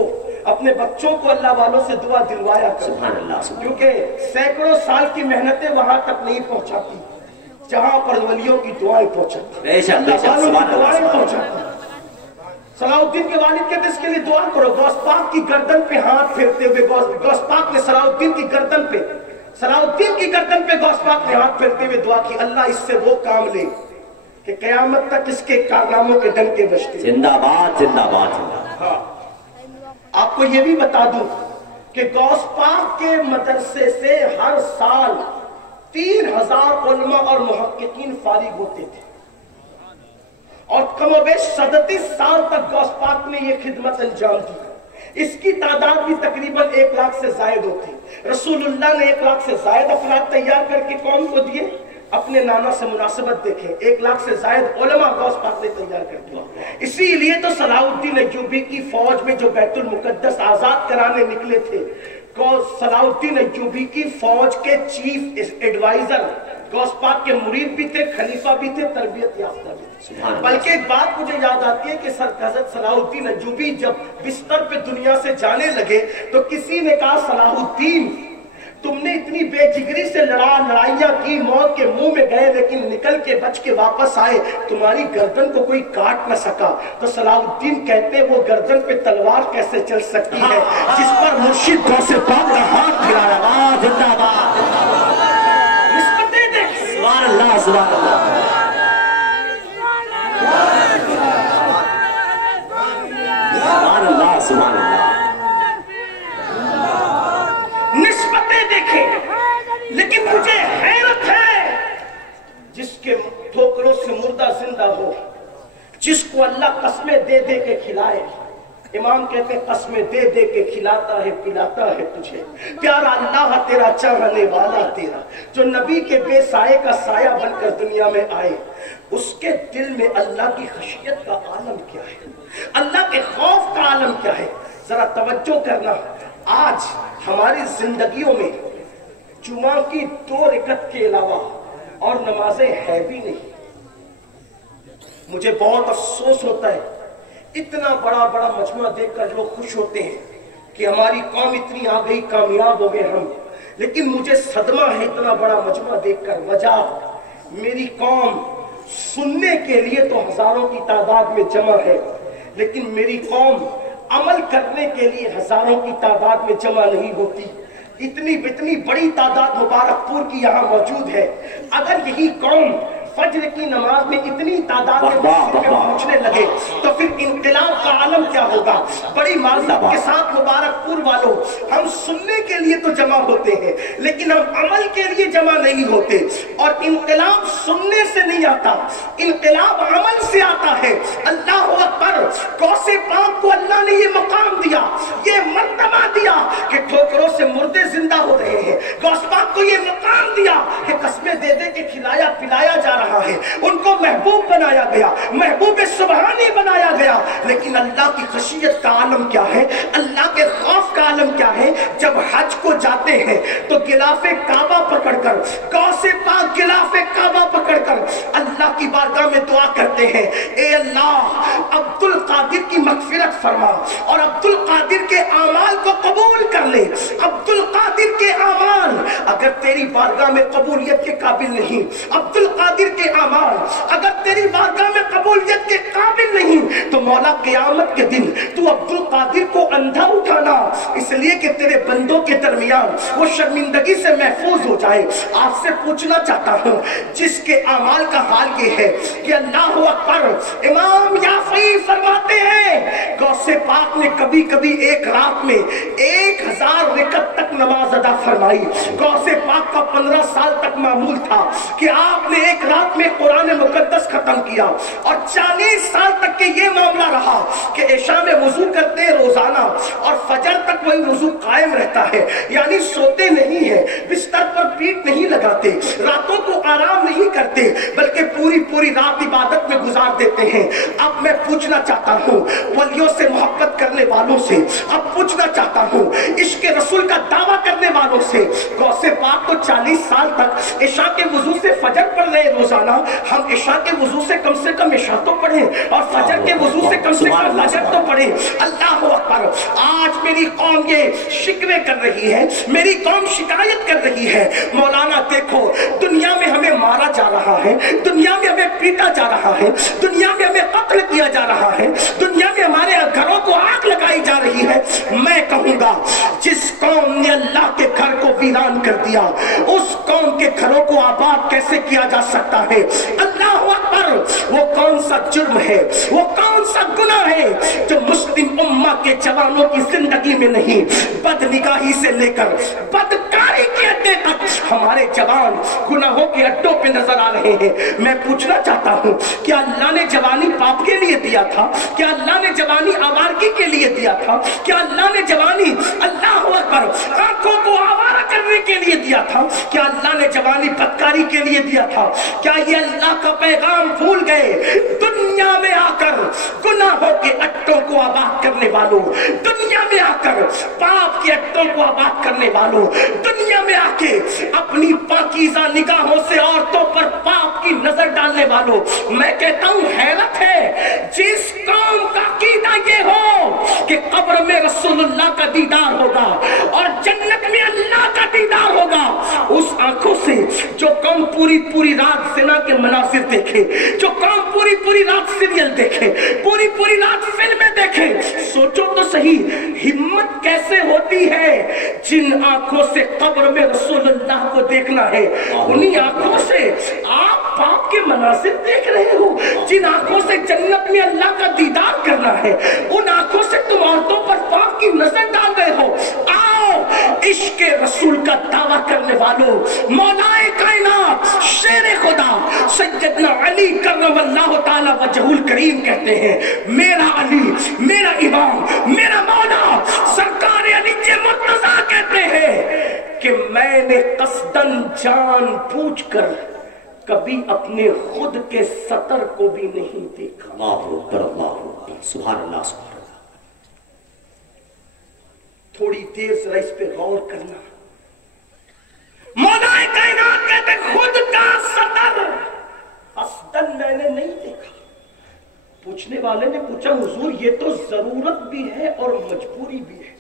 اپنے بچوں کو اللہ والوں سے دعا دلوایا کر, کیونکہ سینکڑوں سال کی محنتیں وہاں تک نہیں پہنچاتی جہاں پر ولیوں کی دعائیں پہنچاتی, اللہ والوں کی دعائیں پہنچاتی. صلاح الدین کے والد کہتے اس کے لیے دعا کرو. غوث پاک کی گردن پہ ہاتھ پھیرتے ہوئے غوث پاک نے صلاح الدین کی گردن پہ غوث پاک نے ہاتھ پھیرتے ہوئے دعا کی, اللہ اس سے وہ کام لے کہ قیامت تک اس کے کارناموں کے ڈنکے بجتے. زندہ باد زندہ باد. ہاں آپ کو یہ بھی بتا دوں کہ غوث پاک کے مدرسے سے ہر سال 3000 علماء اور محققین فارغ ہوتے تھے, اور کم و بیش 37 سال تک غوث پاک نے یہ خدمت انجام دی. اس کی تعداد بھی تقریباً 1 لاکھ سے زائد ہوتی. رسول اللہ نے 1 لاکھ سے زائد افراد تیار کر کے قوم کو دیے. اپنے نانا سے مناسبت دیکھیں, 1 لاکھ سے زائد علماء غوث پاک نے تیار کر دیا. اسی لیے تو صلاح الدین ایوبی کی فوج میں جو بیت المقدس آزاد کرانے نکلے تھے, صلاح الدین ایوبی کی فوج کے چیف ایڈوائزر غوث پاک کے مرید بھی تھے, خلیفہ بھی تھے, تربیت یافتہ بھی تھے. بلکہ ایک بات مجھے یاد آتی ہے کہ حضرت صلاح الدین ایوبی جب بستر پہ دنیا سے جانے لگے تو کسی نے کہا صلاح الدین تم نے اتنی بے جگری سے لڑائیاں کی, موت کے منہ میں گئے لیکن نکل کے بچ کے واپس آئے, تمہاری گردن کو کوئی کاٹ نہ سکا. تو صلاح الدین کہتے وہ گردن پہ تلوار کیسے چل سکتی ہے جس پر مرشد غوث پاک کا ہاتھ پھیرایا. زندہ باد. نسبتیں دیکھ. سبحان اللہ سبحان اللہ. سبحان اللہ سبحان اللہ. لیکن مجھے حیرت ہے جس کے ٹھوکروں سے مردہ زندہ ہو, جس کو اللہ قسمیں دے دے کے کھلائے. امام کہتے ہیں قسمیں دے دے کے کھلاتا ہے پلاتا ہے تجھے پیارا اللہ تیرا چاہنے والا تیرا جو نبی کے بے سائے کا سایہ بن کر دنیا میں آئے اس کے دل میں اللہ کی خشیت کا عالم کیا ہے اللہ کے خوف کا عالم کیا ہے ذرا توجہ کرنا آج ہماری زندگیوں میں جمعہ کی 2 رکعت کے علاوہ اور نمازیں ہے بھی نہیں مجھے بہت افسوس ہوتا ہے اتنا بڑا مجمع دیکھ کر لوگ خوش ہوتے ہیں کہ ہماری قوم اتنی آ گئی کامیاب ہو گئے ہم لیکن مجھے صدمہ ہے اتنا بڑا مجمع دیکھ کر وجہ میری قوم سننے کے لیے تو ہزاروں کی تعداد میں جمع ہے لیکن میری قوم عمل کرنے کے لیے ہزاروں کی تعداد میں جمع نہیں ہوتی اتنی بڑی تعداد مبارک پور کی یہاں موجود ہے اگر یہی قوم فجر کی نماز میں اتنی تعداد میں پہنچنے لگے تو پھر انقلاب کا عالم کیا ہوگا بڑی معذرت کے ساتھ مبارک پور والوں ہم سننے کے لیے تو جمع ہوتے ہیں لیکن ہم عمل کے لیے جمع نہیں ہوتے اور انقلاب سننے سے نہیں آتا انقلاب عمل سے آتا ہے اللہ اکبر غوث پاک کو اللہ نے یہ مقام دیا یہ مرتبہ دیا کہ ٹھوکروں سے مردے زندہ ہو رہے ہیں غوث پاک کو یہ مقام دیا کہ قسمیں دے دے کے کھلایا پلایا جا رہا ہے ان کو محبوب بنایا گیا محبوب سبحانی بنایا گیا لیکن اللہ کی خشیت کا عالم کیا ہے اللہ کے خوف کا عالم کیا ہے جب حج کو جاتے ہیں تو غلاف کعبہ پکڑ کر غوث پاک غلاف کعبہ پکڑ کر اللہ کی بارگاہ میں دعا کرتے ہیں اے اللہ عبد القادر کی مغفرت فرما اور عبد القادر کے اعمال کو قبول کر لے عبد القادر کے اعمال اگر تیری بارگاہ میں قبولیت کے قابل نہیں عبد القادر کے اعمال اگر تیری بارگاہ میں قبولیت کے قابل نہیں تو مولا قیامت کے دن تو عبد القادر کو اندھا اٹھانا اس لیے کہ تیرے بندوں کے درمیان وہ شرمندگی سے محفوظ ہو جائے آپ سے پوچھنا چاہتا ہوں جس کے اعمال کا حال یہ ہے کہ اللہ اکبر امام یافعی فرماتے ہیں غوث پاک نے کبھی کبھی ایک رات میں 1000 رکعت تک نماز ادا فرمائی غوث پاک کا 15 سال تک معمول تھا کہ آپ نے ایک رات میں قرآن مقدس ختم کیا اور 40 سال تک کے یہ معاملہ رہا کہ عشاء میں وضو کرتے ہیں روزانہ اور فجر تک وہی وضو قائم رہتا ہے یعنی سوتے نہیں ہیں بستر پر پیٹ نہیں لگاتے راتوں کو آرام نہیں کرتے بلکہ پوری رات عبادت میں گزار دیتے ہیں اب میں پوچھنا چاہتا ہوں ولیوں سے محبت کرنے والوں سے اب پوچھنا چاہتا ہوں عشق رسول کا دعویٰ کرنے والوں سے غوث پاک تو 40 سال تک عشاء کے وضو سے فجر پڑھ رہے روزانہ ہم عشاء کے وضو سے کم عشاء تو پڑھیں اور فجر کے وضو سے کم فجر تو پڑھیں اللہ اکبر آج میری قوم یہ شکوے کر رہی ہے میری قوم شکایت کر رہی ہے مولانا دیکھو دنیا میں ہمیں مارا جا رہا ہے دنیا میں ہمیں پیٹا جا رہا ہے دنیا میں ہمیں قتل کیا جا رہا ہے دنیا میں ہمارے گھروں کو آگ لگائی جا رہی ہے میں کہوں گا جس قوم نے اللہ کے گھر کو ویران کر دیا اس قوم کے گھروں کو آباد کیسے کیا جا سکتا ہے اللہ اکبر وہ کون سا جرم ہے وہ کون سا گناہ ہے جو مسلم امہ کے جوانوں کی زندگی میں نہیں بد نگاہی سے لے کر بدکاری کے اڈے تک ہمارے جوان گناہوں کے اڈوں پہ نظر آ رہے ہیں میں پوچھنا چاہتا ہوں کیا اللہ نے جوانی پاپ کے لیے دیا تھا کیا اللہ نے جوانی آوارگی کے لیے دیا تھا کیا اللہ نے جوانی اللہ اکبر آنکھوں کو آوارہ کرنے کے لیے دیا تھا کیا اللہ نے جوانی بدکاری کے لیے دیا تھا کیا یہ اللہ کا پیغام بھول گئے دنیا میں آ کر گناہوں کے اٹوں کو آباد کرنے والوں دنیا میں آ کر پاپ کے اٹوں کو آباد کرنے والوں دنیا میں آ کے اپنی پاکیزہ نگاہوں سے عورتوں پر پاپ کی نظر ڈالنے والوں میں کہتا ہوں حیرت ہے جس قوم کا عقیدہ یہ ہو کہ قبر میں رسول اللہ کا دیدار ہوگا اور جنت میں اللہ کا دیدار ہوگا اس آنکھوں سے جو قوم پوری رات زنا کے مناظر دیکھے جو قوم پوری رات سیریل دیکھے پوری رات فلمیں دیکھے سوچو تو صحیح ہمت کیسے ہوتی ہے جن آنکھوں سے قبر میں رسول اللہ کو دیکھنا ہے انہی آنکھوں سے آپ پاپ کے مناظر دیکھ رہے ہو جن آنکھوں سے جنت میں اللہ کا دیدار کرنا ہے ان آنکھوں سے تم عورتوں پر پاپ کی نظر ڈال رہے ہو آؤ عشق رسول کا دعویٰ کرنے والوں مولا کائنات شیر خدا سیدنا علی کرم اللہ تعالی وجہ الکریم کہتے ہیں میرا علی، میرا امام، میرا مولا سرکار علی مرتضیٰ کہتے ہیں کہ میں نے قصداً جان بوجھ کر کبھی اپنے خود کے سطر کو بھی نہیں دیکھا۔ اللہ اکبر، اللہ اکبر، سبحان اللہ، سبحان اللہ۔ تھوڑی دیر ذرا اس پہ غور کرنا۔ مولا کائنات کہتے خود کا سطر قصداً میں نے نہیں دیکھا۔ پوچھنے والے نے پوچھا حضور یہ تو ضرورت بھی ہے اور مجبوری بھی ہے،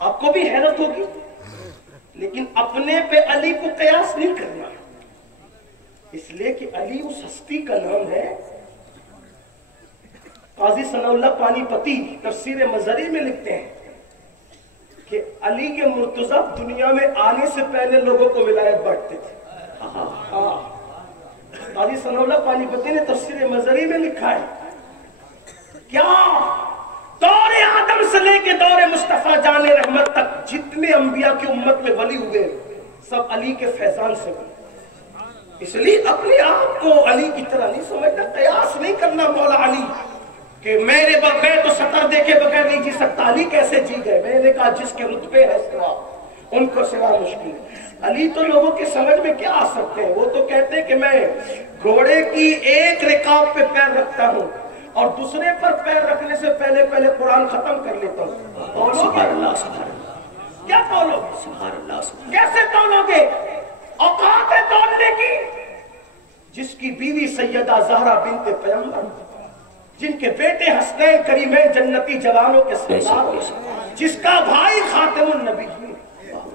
آپ کو بھی حیرت ہوگی، لیکن اپنے پہ علی کو قیاس نہیں کرنا، اس لیے کہ علی اس ہستی کا نام ہے۔ قاضی ثناء اللہ پانی پتی تفسیر مظہری میں لکھتے ہیں کہ علی کے مرتضی دنیا میں آنے سے پہلے لوگوں کو ولایت بانٹتے تھے۔ قاضی ثناء اللہ پانی پتی نے تفسیر مظہری میں لکھا ہے کیا دور آدم سے لے کے دور مصطفیٰ جان رحمت تک جتنے انبیاء کی امت میں ولی ہوئے سب علی کے فیضان سے ہوئے۔ اس لیے اپنے آپ کو علی کی طرح نہیں سمجھنا، قیاس نہیں کرنا مولا علی کہ میرے بغیر تو سطر دیکھے بغیر نہیں جی سکتا، علی کیسے جی گئے؟ میں نے کہا جس کے رتبے ہے سرا ان کو سرا مشکل ہے۔ علی تو لوگوں کی سمجھ میں کیا آ سکتے ہیں، وہ تو کہتے ہیں کہ میں گھوڑے کی ایک رکاب پہ پیر رکھتا ہوں اور دوسرے پر پیر رکھنے سے پہلے پہلے قرآن ختم کر لیتا ہوں۔ سبحان اللہ، سبحان اللہ، کیا تولو گے؟ سبحان اللہ، سبحان کیسے تولو گے؟ اوقات ہے تولنے کی۔ جس کی بیوی سیدہ زہرا بنت پیغمبر، جن کے بیٹے حسنین کریمین جنتی جوانوں کے سردار، جس کا بھائی خاتم النبی،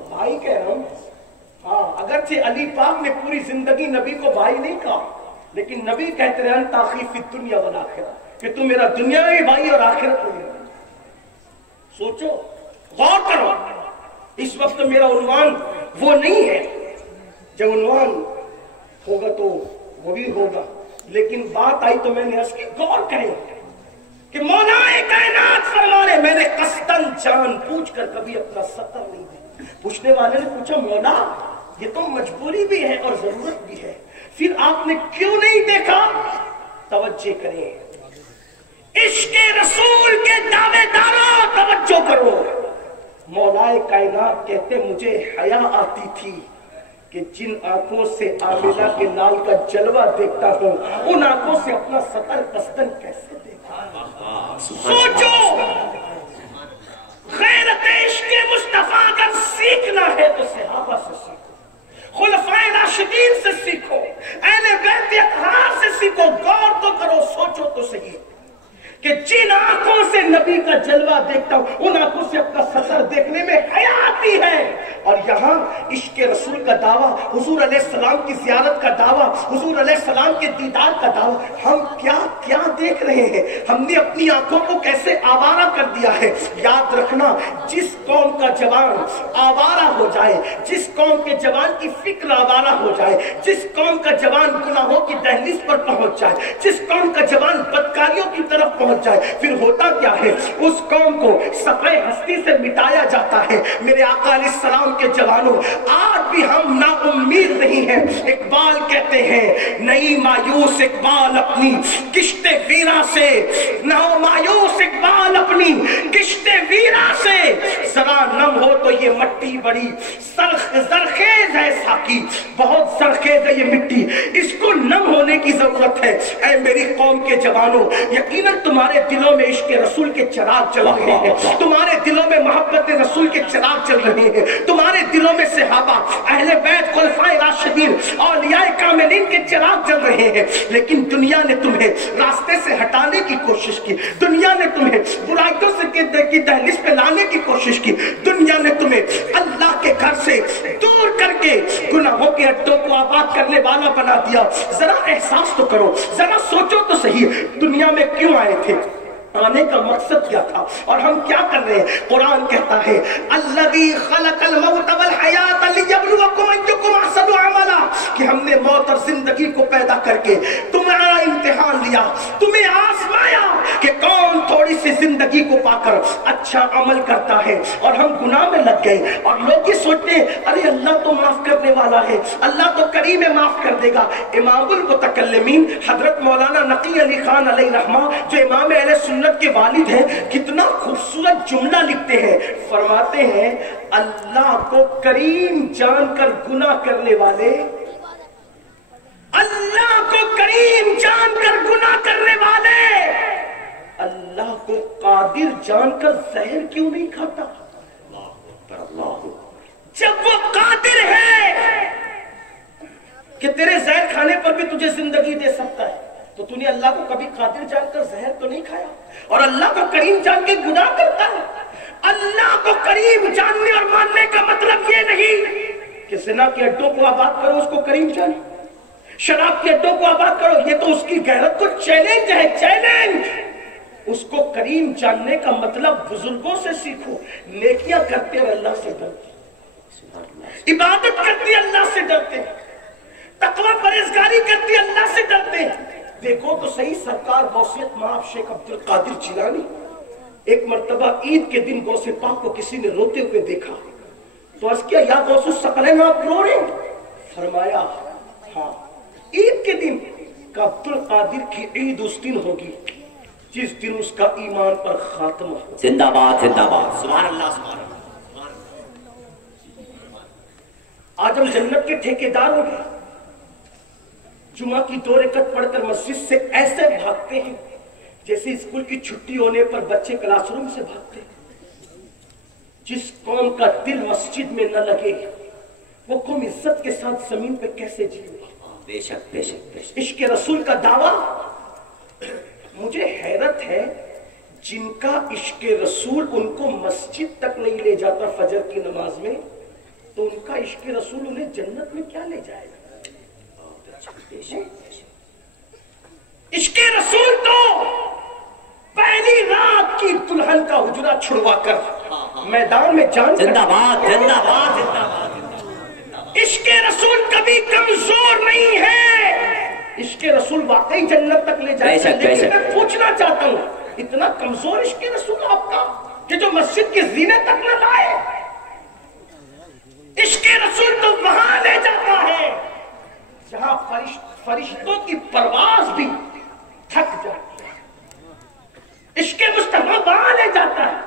بھائی کہہ رہا ہوں، ہاں اگرچہ علی پاک نے پوری زندگی نبی کو بھائی نہیں کہا، لیکن نبی کہتے رہے انت اخی فی الدنیا والآخرہ، کہ تم میرا دنیا میں بھائی اور آخرت میں بھائی۔ سوچو، غور کرو، اس وقت میرا عنوان وہ نہیں ہے، جب عنوان ہوگا تو وہ بھی ہوگا، لیکن بات آئی تو میں نے اس کی غور کریں کہ مولا کائنات فرما رہے میں نے قصداً جان پوچھ کر کبھی اپنا سطر نہیں دی۔ پوچھنے والے نے پوچھا مولا یہ تو مجبوری بھی ہے اور ضرورت بھی ہے، پھر آپ نے کیوں نہیں دیکھا؟ توجہ کریں، عشق رسول کے دعوے داروں توجہ کرو۔ مولا کائنات کہتے مجھے حیا آتی تھی کہ جن آنکھوں سے آمنہ کے لال کا جلوہ دیکھتا ہوں ان آنکھوں سے اپنا سطر قصداً کیسے دیکھا؟ سوچو، غیرت عشق مصطفیٰ اگر سیکھنا ہے تو صحابہ سے سیکھو، خلفائے راشدین سے سیکھو، اہل بیت اطہار سے سیکھو۔ غور تو کرو، سوچو تو صحیح کہ جن آنکھوں سے نبی کا جلوہ دیکھتا ہوں ان آنکھوں سے اپنا سطر دیکھنے میں حیا آتی ہے، اور یہاں عشق رسول کا دعویٰ، حضور علیہ السلام کی زیارت کا دعویٰ، حضور علیہ السلام کے دیدار کا دعویٰ۔ ہم کیا کیا دیکھ رہے ہیں؟ ہم نے اپنی آنکھوں کو کیسے آوارہ کر دیا ہے۔ یاد رکھنا، جس قوم کا جوان آوارہ ہو جائے، جس قوم کے جوان کی فکر آوارہ ہو جائے، جس قوم کا جوان گناہوں کی دہلیز پر پہنچ جائے، جس قوم کا جوان بدکاریوں کی طرف پہنچ جائے، پھر ہوتا کیا ہے؟ اس قوم کو صفحہ ہستی سے مٹایا جاتا ہے۔ میرے آقا علیہ السلام کے جوانوں، آج بھی ہم نا امید نہیں ہیں۔ اقبال کہتے ہیں نہیں مایوس اقبال اپنی کشت ویرا سے، نہ مایوس اقبال اپنی کشت ویرا سے، ذرا نم ہو تو یہ مٹی بڑی زرخیز ہے ساقی، بہت زرخیز ہے یہ مٹی، اس کو نم ہونے کی ضرورت ہے۔ اے میری قوم کے جوانوں، یقیناً تمہارے دلوں میں عشق رسول کے چراغ چل رہے ہیں، تمہارے دلوں میں محبت رسول کے چراغ چل رہے ہیں، تمہارے دلوں میں صحابہ، اہل بیت، خلفائے راشدین، اولیاء کاملین کے چراغ چل رہے ہیں، لیکن دنیا نے تمہیں راستے سے ہٹانے کی کوشش کی، دنیا نے تمہیں برائیوں سے کی دہلیز پہ لانے کی کوشش کی، دنیا نے تمہیں اللہ کے گھر سے دور کر کے گناہوں کے اڈوں کو آباد کرنے والا بنا دیا۔ ذرا احساس تو کرو، ذرا سوچو تو صحیح، دنیا میں کیوں آئے تھے؟ آنے کا مقصد کیا تھا؟ اور ہم کیا کر رہے ہیں؟ قرآن کہتا ہے الذی خلق الموت والحیات لیبلوکم ایکم احسن عملا، کہ ہم نے موت اور زندگی کو پیدا کر کے تمہارا امتحان لیا، تمہیں آزمایا کہ کون تھوڑی سی زندگی کو پا کر اچھا عمل کرتا ہے، اور ہم گناہ میں لگ گئے، اور لوگ یہ سوچتے ہیں ارے اللہ تو معاف کرنے والا والا ہے، اللہ تو کریم ہے، معاف کر دے گا۔ امام المتکلمین حضرت مولانا نقی علی خان علیہ رحمہ جو امام اہل سنت کے والد ہیں، کتنا خوبصورت جملہ لکھتے ہیں، فرماتے ہیں اللہ کو کریم جان کر گناہ کرنے والے، اللہ کو کریم جان کر گناہ کرنے والے اللہ کو قادر جان کر زہر کیوں نہیں کھاتا؟ جب وہ قادر ہے کہ تیرے زہر کھانے پر بھی تجھے زندگی دے سکتا ہے، تو تو نے اللہ کو کبھی قادر جان کر زہر تو نہیں کھایا، اور اللہ کو کریم جان کے گناہ کرتا ہے۔ اللہ کو کریم جاننے اور ماننے کا مطلب یہ نہیں کہ زنا کے اڈوں کو آباد کرو اس کو کریم جانے، شراب کے اڈوں کو آباد کرو، یہ تو اس کی غیرت کو چیلنج ہے، چیلنج۔ اس کو کریم جاننے کا مطلب بزرگوں سے سیکھو، نیکیاں کرتے اور اللہ سے ڈرتے، عبادت کرتے اللہ سے ڈرتے، تقوی پرہیزگاری کرتے اللہ سے ڈرتے۔ دیکھو تو صحیح سرکار غوثیت مآب شیخ عبد القادر جیلانی، ایک مرتبہ عید کے دن غوث پاک کو کسی نے روتے ہوئے دیکھا تو عرض کیا یا غوث الثقلین آپ رو رہے ہیں؟ فرمایا ہاں، عید کے دن کہ عبد القادر کی عید اس دن ہوگی جس دن اس کا ایمان پر خاتمہ ہو۔ زندہ باد، زندہ باد، سبحان اللہ، سبحان اللہ۔ آج ہم جنت کے ٹھیکیدار ہو گئے، جمعہ کی 2 رکعت پڑھ کر مسجد سے ایسے بھاگتے ہیں جیسے اسکول کی چھٹی ہونے پر بچے کلاس روم سے بھاگتے ہیں۔ جس قوم کا دل مسجد میں نہ لگے وہ قوم عزت کے ساتھ زمین پہ کیسے جیے؟ بے شک بے شک بے شک۔ عشق رسول کا دعویٰ، مجھے حیرت ہے جن کا عشق رسول ان کو مسجد تک نہیں لے جاتا فجر کی نماز میں، تو ان کا عشق رسول انہیں جنت میں کیا لے جائے گا؟ عشق رسول تو پہلی رات کی دلہن کا حجرہ چھڑوا کر میدان میں جان کر، زندہ باد، زندہ باد، زندہ باد۔ عشق رسول کبھی کمزور نہیں ہے، عشق رسول واقعی جنت تک لے جائے گا۔ لیکن میں پوچھنا چاہتا ہوں، اتنا کمزور عشق رسول آپ کا کہ جو مسجد کی زینے تک نہ لائے؟ عشق رسول تو وہاں لے جاتا ہے جہاں فرشتوں کی پرواز بھی تھک جاتی ہے، عشق مصطفیٰ وہاں لے جاتا ہے۔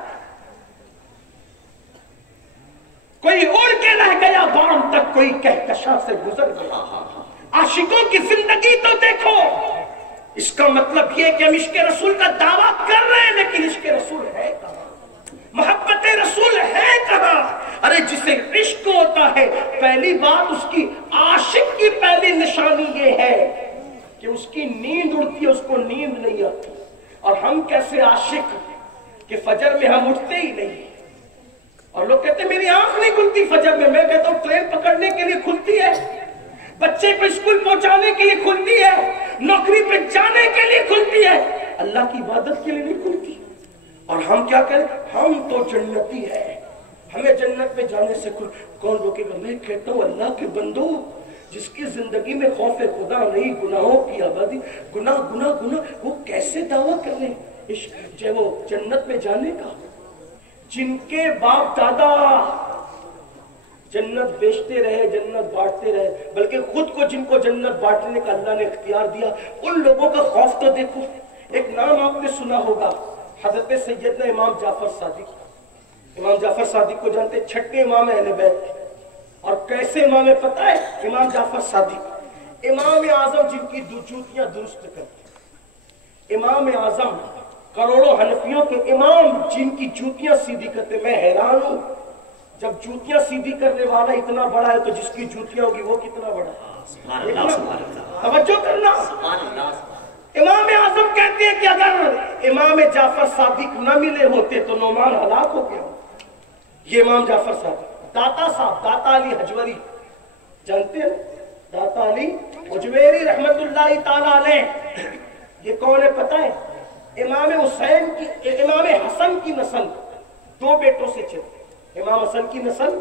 کوئی اڑ کے رہ گیا بام تک، کوئی کہکشاں سے گزر گیا۔ عاشقوں کی زندگی تو دیکھو، اس کا مطلب یہ کہ ہم عشق رسول کا دعویٰ کر رہے ہیں لیکن عشق رسول ہے کہاں؟ محبت رسول ہے کہاں؟ ارے جسے عشق ہوتا ہے پہلی بات اس کی عاشق کی پہلی نشانی یہ ہے کہ اس کی نیند اڑتی ہے، اس کو نیند نہیں آتی۔ اور ہم کیسے عاشق کہ فجر میں ہم اٹھتے ہی نہیں، اور لوگ کہتے ہیں میری آنکھ نہیں کھلتی فجر میں کہتا ہوں ٹرین پکڑنے کے لیے کھلتی ہے، بچے کو اسکول پہنچانے کے لیے کھلتی ہے، نوکری پہ جانے کے لیے کھلتی ہے، اللہ کی عبادت کے لیے نہیں کھلتی۔ اور ہم کیا کریں؟ ہم تو جنتی ہیں، ہمیں جنت میں جانے سے کون روکے گا؟ میں کہتا ہوں اللہ کے بندو، جس کی زندگی میں خوف خدا نہیں، گناہوں کی آبادی، گناہ گناہ گناہ، وہ کیسے دعویٰ کر لیں جو وہ جنت میں جانے کا؟ جن کے باپ دادا جنت بیچتے رہے، جنت بانٹتے رہے، بلکہ خود کو جن کو جنت بانٹنے کا اللہ نے اختیار دیا، ان لوگوں کا خوف تو دیکھو۔ ایک نام آپ نے سنا ہوگا، حضرت سیدنا امام جعفر صادق۔ امام جعفر صادق کو جانتے، چھٹے امام اہل بیت، اور کیسے امام ہے پتہ ہے؟ امام جعفر صادق امام اعظم جن کی جوتیاں درست کرتے، امام اعظم کروڑوں حنفیوں کے امام جن کی جوتیاں سیدھی کرتے۔ میں حیران ہوں، جب جوتیاں سیدھی کرنے والا اتنا بڑا ہے تو جس کی جوتیاں ہوگی وہ کتنا بڑا ہے؟ توجہ کرنا۔ امام اعظم کہتے ہیں کہ اگر امام جعفر صادق نہ ملے ہوتے تو نعمان ہلاک ہو گیا۔ یہ امام جعفر صادق، داتا صاحب، داتا علی حجوری جانتے ہیں؟ داتا علی حجوری رحمت اللہ تعالیٰ علیہ، یہ کون ہے پتہ ہے؟ امام حسین کی، امام حسن کی نسل، 2 بیٹوں سے چلتے۔ امام حسن کی نسل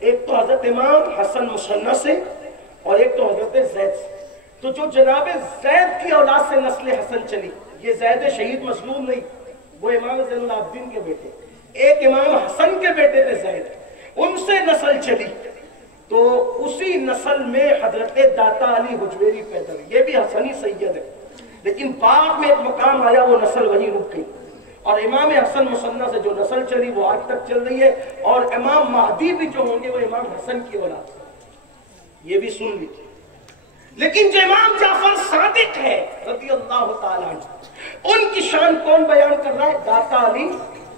ایک تو حضرت امام حسن مصنع سے اور ایک تو حضرت زید سے۔ تو جو جناب زید کی اولاد سے نسل حسن چلی، یہ زید شہید مظلوم نہیں، وہ امام زین العابدین کے بیٹے، ایک امام حسن کے بیٹے تھے زید، ان سے نسل چلی۔ تو اسی نسل میں حضرت داتا علی حجویری پیدا ہوئے، یہ بھی حسنی سید ہے، لیکن بعد میں ایک مقام آیا وہ نسل وہیں رک گئی، اور امام حسن مصنع سے جو نسل چلی وہ آج تک چل رہی ہے، اور امام مہدی بھی جو ہوں گے وہ امام حسن کی اولاد، یہ بھی سن لیجیے۔ لیکن جو امام جعفر صادق ہے رضی اللہ تعالیٰ عنہ، ان کی شان کون بیان کر رہا ہے؟ داتا علی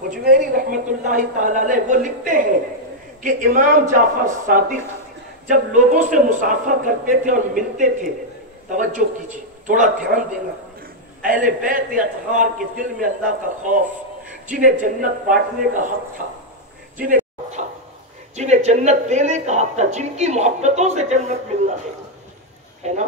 حجویری رحمت اللہ تعالیٰ علیہ۔ وہ لکھتے ہیں کہ امام جعفر صادق جب لوگوں سے مسافہ کرتے تھے اور ملتے تھے، توجہ کیجیے، تھوڑا دھیان دینا، اہل بیت اطہار کے دل میں اللہ کا خوف، جنہیں جنت بانٹنے کا حق تھا، جنہیں جنت دینے کا حق تھا، جن کی محبتوں سے جنت ملنا ہے نا،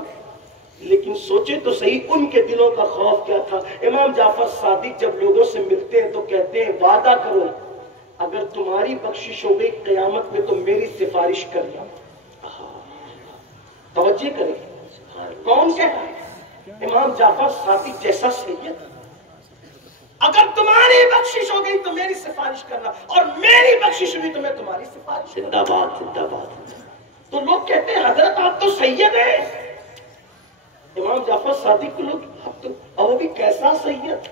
لیکن سوچے تو صحیح ان کے دلوں کا خوف کیا تھا۔ امام جعفر صادق جب لوگوں سے ملتے ہیں تو کہتے ہیں وعدہ کرو اگر تمہاری بخشش ہو گئی قیامت میں تو میری سفارش کرنا۔ توجہ کریں، کون کہہ رہا ہے؟ امام جعفر صادق جیسا سید، اگر تمہاری بخشش ہو گئی تو میری سفارش کرنا، اور میری بخشش ہوئی تو میں تمہاری سفارش کرنا۔ زندہ باد، زندہ باد۔ تو لوگ کہتے ہیں حضرت آپ تو سید ہیں، امام جعفر صادق کو لوگ، اور وہ بھی کیسا سید؟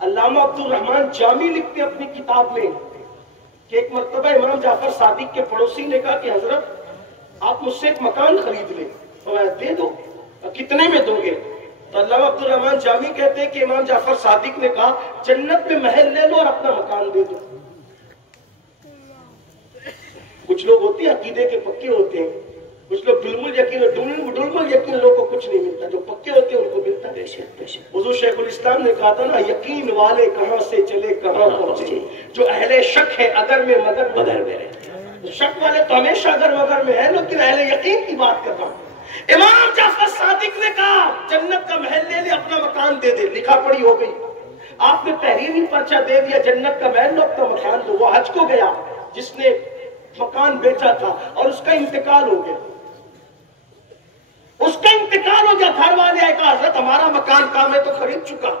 علامہ عبد الرحمن جامی لکھتے اپنی کتاب میں کہ ایک مرتبہ امام جعفر صادق کے پڑوسی نے کہا کہ حضرت آپ مجھ سے ایک مکان خرید لیں، تو میں دے دو، کتنے میں دو گے؟ تو علامہ عبد الرحمن جامی کہتے ہیں کہ امام جعفر صادق نے کہا جنت میں محل لے لو اور اپنا مکان دے دو۔ کچھ لوگ ہوتے ہیں عقیدے کے پکے ہوتے ہیں، کچھ لوگ ڈلمل یقین لوگوں کو کچھ نہیں ملتا، جو پکے ہوتے ہیں ان کو ملتا ہے۔ حضور شیخ الاسلام نے کہا تھا نا، یقین والے کہاں سے چلے کہاں پہنچے، جو اہل شک ہے اگر میں مگر میں رہتے، شک والے تو ہمیشہ اگر مگر میں ہے، لیکن اہل یقین کی بات کر رہا ہوں۔ امام جعفر صادق نے کہا جنت کا محل لے لے، اپنا مکان دے دے، لکھا پڑھی ہو گئی، آپ نے تحریری پرچہ دے دیا، جنت کا محل لو، اپنا مکان دو۔ وہ حج کو گیا جس نے مکان بیچا تھا اور اس کا انتقال ہو گیا، اس کا انتقال ہو گیا، گھر والے آئے کہا حضرت ہمارا مکان کا میں تو خرید چکا۔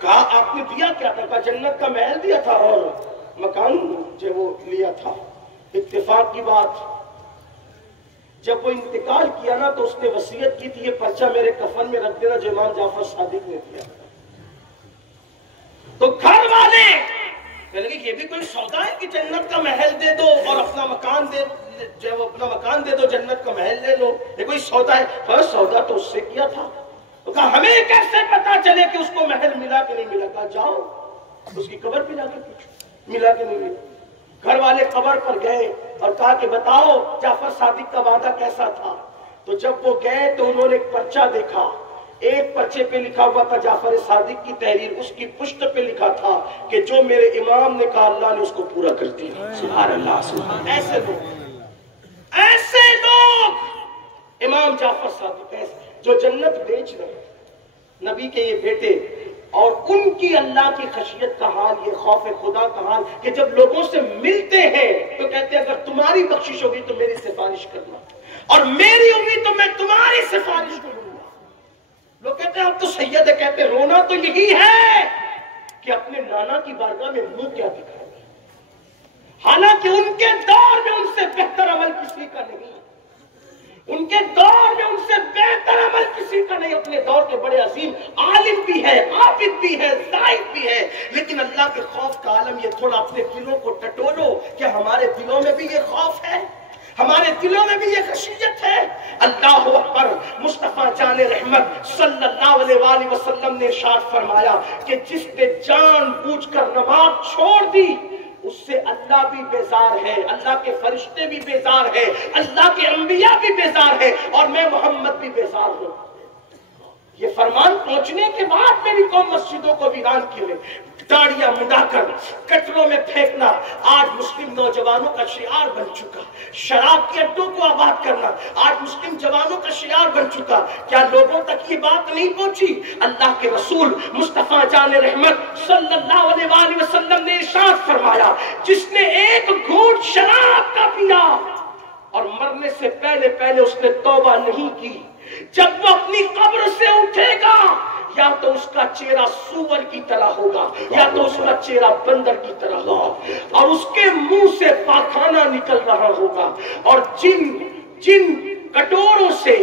کہا آپ نے دیا کیا تھا؟ کہا جنت کا محل دیا تھا اور مکان جو وہ لیا تھا۔ اتفاق کی بات، جب وہ انتقال کیا نا تو اس نے وصیت کی تھی یہ پرچہ میرے کفن میں رکھ دینا جو امام جعفر صادق نے دیا۔ تو گھر والے کہنے لگے یہ بھی کوئی سودا ہے کہ جنت کا محل دے دو اور اپنا مکان دے، جب اپنا مکان دے دو جنت کا محل لے لو، یہ کوئی سودا ہے؟ فرض سودا تو اس سے کیا تھا۔ تو کہا ہمیں کیسے پتا چلے کہ اس کو محل ملا کہ نہیں ملا؟ کہا جاؤ اس کی قبر پہ جا کے پوچھو ملا کہ نہیں ملا۔ گھر والے قبر پر گئے اور کہا کہ بتاؤ جعفر صادق کا وعدہ کیسا تھا؟ تو جب وہ گئے تو انہوں نے ایک پرچہ دیکھا، ایک پرچے پہ لکھا ہوا تھا جعفر صادق کی تحریر، اس کی پشت پہ لکھا تھا کہ جو میرے امام نے کہا اللہ نے اس کو پورا کر دیا۔ سبحان اللہ، سبحان اللہ۔ ایسے لوگ امام جعفر صادق جو جنت بیچ رہے، نبی کے یہ بیٹے، اور ان کی اللہ کی خشیت کا حال، یہ خوف خدا کا حال کہ جب لوگوں سے ملتے ہیں تو کہتے ہیں اگر تمہاری بخشش ہوگی تو میری سفارش کرنا، اور میری ہوگی تو میں تمہاری سفارش کروں گا۔ لوگ کہتے ہیں اب تو سید ہے، کہتے ہیں رونا تو یہی ہے کہ اپنے نانا کی بارگاہ میں منہ کیا دکھائے، حالانکہ ان کے دور میں ان سے بہتر عمل کسی کا نہیں، ان کے دور میں ان سے بہتر عمل کسی کا نہیں۔ اپنے دور کے بڑے عظیم عالم بھی ہے، عابد بھی ہے، زاہد بھی ہے، لیکن اللہ کے خوف کا عالم یہ تھوڑا اپنے دلوں کو ٹٹولو کہ ہمارے دلوں میں بھی یہ خوف ہے، ہمارے دلوں میں بھی یہ خشیت ہے۔ اللہ اکبر۔ مصطفیٰ جان رحمت صلی اللہ علیہ وآلہ وسلم نے ارشاد فرمایا کہ جس نے جان بوجھ کر نماز چھوڑ دی اس سے اللہ بھی بیزار ہے، اللہ کے فرشتے بھی بیزار ہے، اللہ کے انبیاء بھی بیزار ہے، اور میں محمد بھی بیزار ہوں۔ یہ فرمان پہنچنے کے بعد میری قوم مسجدوں کو ویران کیے، داڑیاں مڈا کر کٹروں میں پھینکنا آج مسلم نوجوانوں کا شعار بن چکا، شراب کے اڈوں کو آباد کرنا آج مسلم جوانوں کا شعار بن چکا۔ کیا لوگوں تک یہ بات نہیں پہنچی؟ اللہ کے رسول مصطفیٰ جان رحمت صلی اللہ علیہ وآلہ وسلم نے ارشاد فرمایا جس نے ایک گھونٹ شراب کا پیا اور مرنے سے پہلے پہلے اس نے توبہ نہیں کی. جب وہ اپنی قبر سے اٹھے گا یا تو اس کا چہرہ سور کی طرح ہوگا یا تو اس کا چہرہ بندر کی طرح ہوگا, اور اس کے منہ سے پاخانہ نکل رہا ہوگا, اور جن کٹوروں سے,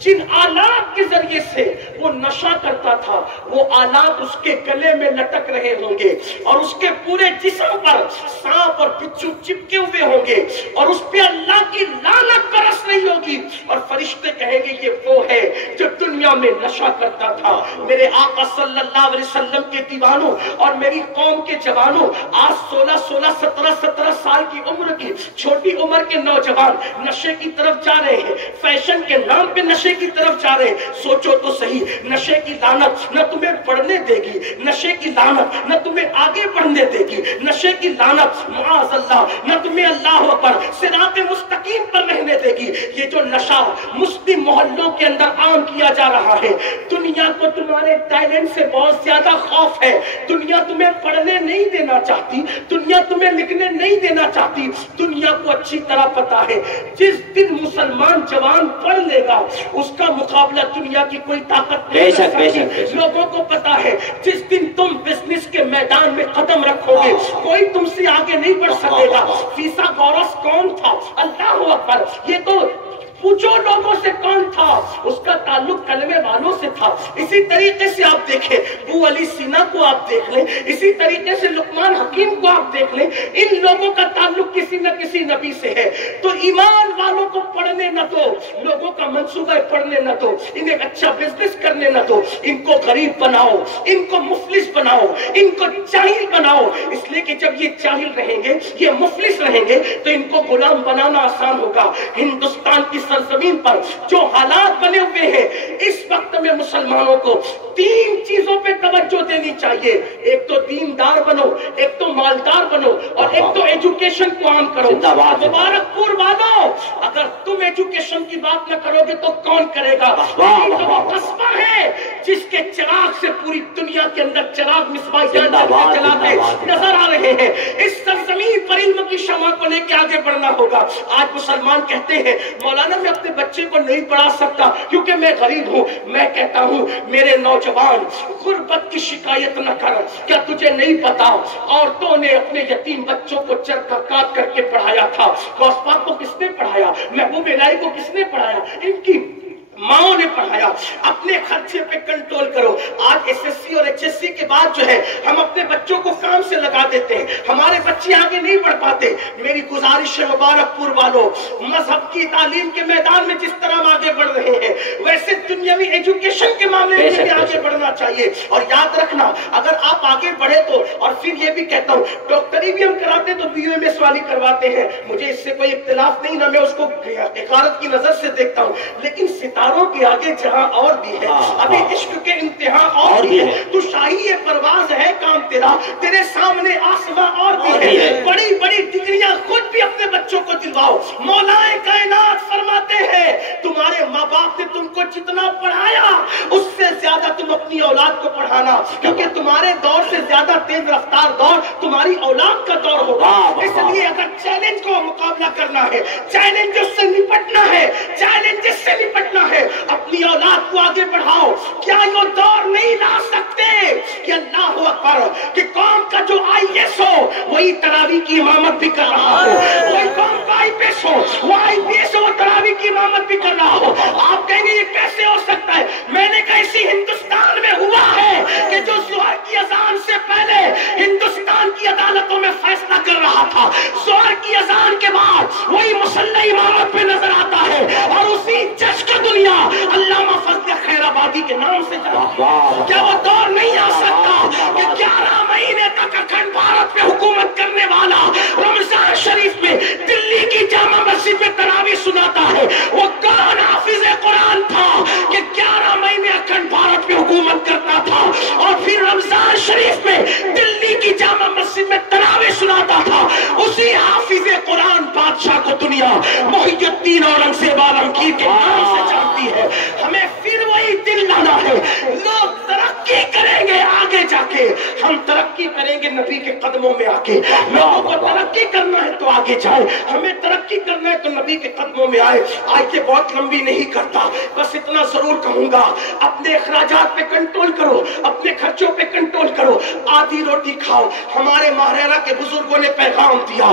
جن آلات کے ذریعے سے وہ نشہ کرتا تھا, وہ آلات اس کے گلے میں لٹک رہے ہوں گے, اور اس کے پورے جسم پر سانپ اور بچھو چپکے ہوئے ہوں گے, اور اس پہ اللہ کی لعنت برس رہی ہوگی, اور فرشتے کہیں گے یہ وہ ہے جو دنیا میں نشہ کرتا تھا. میرے آقا صلی اللہ علیہ وسلم کے دیوانوں اور میری قوم کے جوانوں, آج 16 17 سال کی عمر کی چھوٹی عمر کے نوجوان نشے کی طرف جا رہے ہیں, فیشن کے نام پہ نشے کی طرف جا رہے ہیں. سوچو تو صحیح, نشے کی لعنت نہ تمہیں پڑھنے دے گی, نشے کی لعنت نہ تمہیں آگے بڑھنے دے گی, نشے کی لعنت معاذ اللہ نہ تمہیں اللہ اکبر صراط مستقیم پر رہنے دے گی. یہ جو نشہ مسلم محلوں کے اندر عام کیا جا رہا ہے, دنیا کو تمہارے ٹیلنٹ سے بہت زیادہ خوف ہے. دنیا تمہیں پڑھنے نہیں دینا چاہتی, دنیا تمہیں لکھنے نہیں دینا چاہتی. دنیا کو اچھی طرح پتا ہے جس دن مسلمان جوان پڑھ لے گا اس کا مقابلہ دنیا کی کوئی طاقت نہیں کر سکتی. لوگوں کو پتا ہے جس دن تم بزنس کے میدان میں قدم رکھو گے کوئی تم سے آگے نہیں بڑھ سکے گا. فیثاغورس کون تھا؟ اللہ اکبر. یہ تو پوچھو لوگوں سے کون تھا, اس کا تعلق کلمے والوں سے تھا. اسی طریقے سے آپ دیکھیں ابو علی سینا کو آپ دیکھ لیں, اسی طریقے سے لقمان حکیم کو آپ دیکھ لیں, ان لوگوں کا تعلق کسی نہ کسی نبی سے ہے. تو ایمان والوں کو پڑھنے نہ دو, لوگوں کا منصوبہ پڑھنے نہ دو, انہیں اچھا بزنس کرنے نہ دو, ان کو غریب بناؤ, ان کو مفلس بناؤ, ان کو جاہل بناؤ. اس لیے کہ جب یہ جاہل رہیں گے, یہ مفلس رہیں گے, تو ان کو غلام بنانا آسان ہوگا. ہندوستان کی سرزمین پر جو حالات بنے ہوئے ہیں اس وقت میں مسلمانوں کو 3 چیزوں پہ توجہ دینی چاہیے. ایک تو دیندار بنو, ایک تو مالدار بنو, اور ایک تو ایجوکیشن کو عام کرو. مبارک پور والوں, اگر تم ایجوکیشن کی بات نہ کرو گے تو کون کرے گا؟ یہ تو وہ قصبہ ہے جس کے چراغ سے پوری دنیا کے اندر چراغ مصباح جلاتے نظر آ رہے ہیں. اس سرزمین پر علم کی شمع کو لے کے آگے بڑھنا ہوگا. آج مسلمان کہتے ہیں مولانا میں اپنے بچے کو نہیں پڑھا سکتا کیونکہ میں غریب ہوں. میں کہتا ہوں میرے نوجوان غربت کی شکایت نہ کر. کیا تجھے نہیں پتا عورتوں نے اپنے یتیم بچوں کو چرخہ کاٹ کر کے پڑھایا تھا؟ غوث پاک کو کس نے پڑھایا؟ محبوب الہی کو کس نے پڑھایا؟ ان کی ماؤں نے پڑھایا. اپنے خرچے پہ کنٹرول کرو. آج ایس ایس سی اور ایچ ایس سی کے بعد جو ہے ہم اپنے بچوں کو کام سے لگا دیتے ہیں, ہمارے بچے آگے نہیں بڑھ پاتے. میری گزارش ہے مبارک پور والوں, مذہب کی تعلیم کے میدان میں جس طرح ہم آگے بڑھ رہے ہیں ویسے دنیاوی ایجوکیشن کے معاملے میں بھی آگے بڑھنا چاہیے. اور یاد رکھنا اگر آپ آگے بڑھے تو, اور پھر یہ بھی کہتا ہوں ڈاکٹری بھی ہم کراتے تو بی ایم ایس والی کرواتے ہیں, مجھے اس سے کوئی اختلاف نہیں, نہ میں اس کو حقارت کی نظر سے دیکھتا ہوں, لیکن ستاروں کے آگے جہاں اور بھی ہے, ابھی عشق کے انتہا اور بھی ہے. تو شاہی پرواز ہے کام تیرا, تیرے سامنے آسماں اور بھی ہے. بڑی بڑی ڈگریاں خود بھی اپنے بچوں کو دلواؤ. مولا کائنات فرماتے ہیں تمہارے ماں باپ نے تم کو جتنا پڑھایا اس سے زیادہ تم اپنی اولاد کو پڑھانا, کیونکہ تمہارے دور سے زیادہ تیز رفتار دور تمہاری اولاد کا دور ہوگا. اس لیے اگر چیلنج کو مقابلہ کرنا ہے, چیلنج سے نپٹنا ہے, چیلنج سے نپٹنا ہے, اپنی اولاد کو آگے بڑھاؤ. کیا یہ دور نہیں لا سکتے کہ اللہ اکبر کہ قوم کا جو آئی ایس ہو وہی تراویح کی امامت بھی کر رہا ہو, وہی قوم کا آئی پی ایس ہو وہ آئی پی ایس ہو تراویح کی امامت بھی کر رہا ہو. آپ کہیں گے یہ کیسے ہو سکتا ہے؟ میں نے کہا اسی ہندوستان میں ہوا ہے کہ جو ظہر کی اذان سے پہلے ہندوستان کی عدالتوں میں فیصلہ کر رہا تھا, ظہر کی اذان کے بعد وہی مسلح امامت پہ نظر آتا ہے, اور اسی جج کو دنیا علامہ فضل خیر آبادی کے نام سے جانتی ہے. کیا وہ دور نہیں آ سکتا کہ 11 مہینے تک اکھنڈ بھارت پہ حکومت کرنے والا رمضان شریف میں دلی کی جامع مسجد میں تراویح سناتا ہے وہ کون حافظ قرآن تھا کہ 11 مہینے اکھنڈ بھارت پہ حکومت کرتا تھا اور پھر رمضان شریف میں دلی کی جامع مسجد میں تراویح سناتا تھا؟ اسی حافظ قرآن بادشاہ کو دنیا محی الدین اورنگزیب عالمگیر کے نام سے جانتی ہے. ہمیں پھر وہی دل لانا ہے. لوگ ترقی کریں گے آگے جا کے، ہم ترقی کریں گے نبی کے قدموں میں آ کے. لوگوں کو ترقی کرنا ہے تو آگے جائے، ہمیں ترقی کرنا ہے تو نبی کے قدموں میں آئے. آج یہ بہت لمبی نہیں کرتا، بس اتنا ضرور کہوں گا، اپنے اخراجات پہ کنٹرول کرو، اپنے خرچوں پہ کنٹرول کرو. آدھی روٹی کھاؤ. ہمارے ماہرہ کے بزرگوں نے پیغام دیا،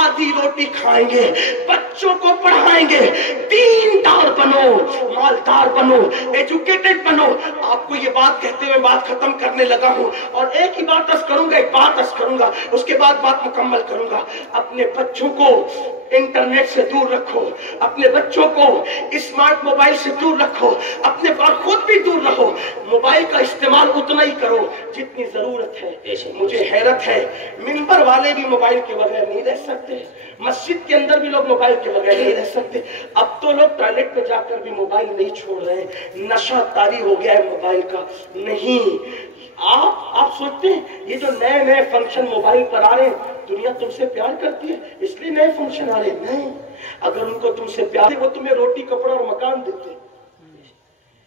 آدھی روٹی کھائیں گے، بچوں کو پڑھائیں گے، دیندار بنو، مالدار بنو، ایجوکیٹڈ بنو. آپ کو یہ بات کہتے ہوئے بات ختم کرنے لگا ہوں، اور ایک ہی بات عرض کروں گا، ایک بات عرض کروں گا، اس کے بعد بات مکمل کروں گا. اپنے بچوں کو انٹرنیٹ سے دور رکھو، اپنے بچوں کو اسمارٹ موبائل سے دور رکھو، اپنے اور خود بھی دور رہو. موبائل کا استعمال اتنا ہی کرو جتنی ضرورت ہے. مجھے حیرت ہے، منبر والے بھی موبائل کے بغیر نہیں رہ سکتے، مسجد کے اندر بھی لوگ موبائل کے بغیر نہیں رہ سکتے. اب تو لوگ ٹوائلٹ پہ جا کر بھی موبائل نہیں چھوڑ رہے. نشہ طاری ہو گیا ہے موبائل کا. نہیں، آپ سوچتے ہیں یہ جو نئے نئے فنکشن موبائل پر آ رہے ہیں، دنیا تم سے پیار کرتی ہے اس لیے نئے فنکشن آ رہے ہیں؟ نہیں، اگر ان کو تم سے پیار ہے وہ تمہیں روٹی کپڑا اور مکان دیتے،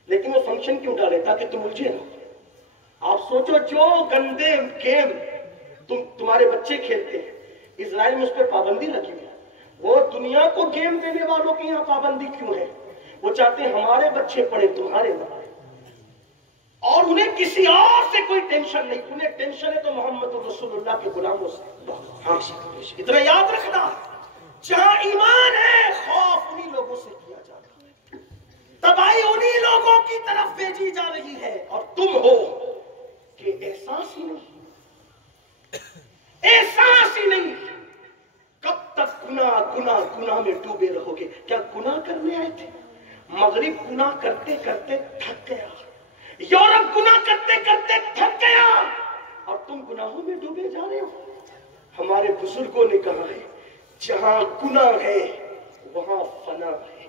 لیکن وہ فنکشن کیوں ڈالے؟ تاکہ تم الجھے نہ. آپ سوچو جو گندے گیم تمہارے بچے کھیلتے ہیں، اسرائیل میں اس پہ پابندی لگی ہوئی ہے. وہ دنیا کو گیم دینے والوں کی یہاں پابندی کیوں ہے؟ وہ چاہتے ہیں ہمارے بچے پڑھے، تمہارے نہ پڑھے، اور انہیں کسی اور سے کوئی ٹینشن نہیں. انہیں ٹینشن ہے تو محمد رسول اللہ کے غلاموں سے. اتنا یاد رکھنا، جہاں ایمان ہے خوف انہی لوگوں سے کیا جاتا ہے، تباہی انہی لوگوں کی طرف بھیجی جا رہی ہے. اور تم ہو کہ احساس ہی نہیں، احساس ہی نہیں. کب تک گناہ گناہ گناہ میں ڈوبے رہو گے؟ کیا گناہ کرنے آئے تھے؟ مغرب گناہ کرتے کرتے تھک گیا، یورپ گناہ کرتے کرتے تھک گیا، اور تم گناہوں میں ڈوبے جا رہے ہو. ہمارے بزرگوں نے کہا ہے، جہاں گناہ ہے وہاں فنا ہے.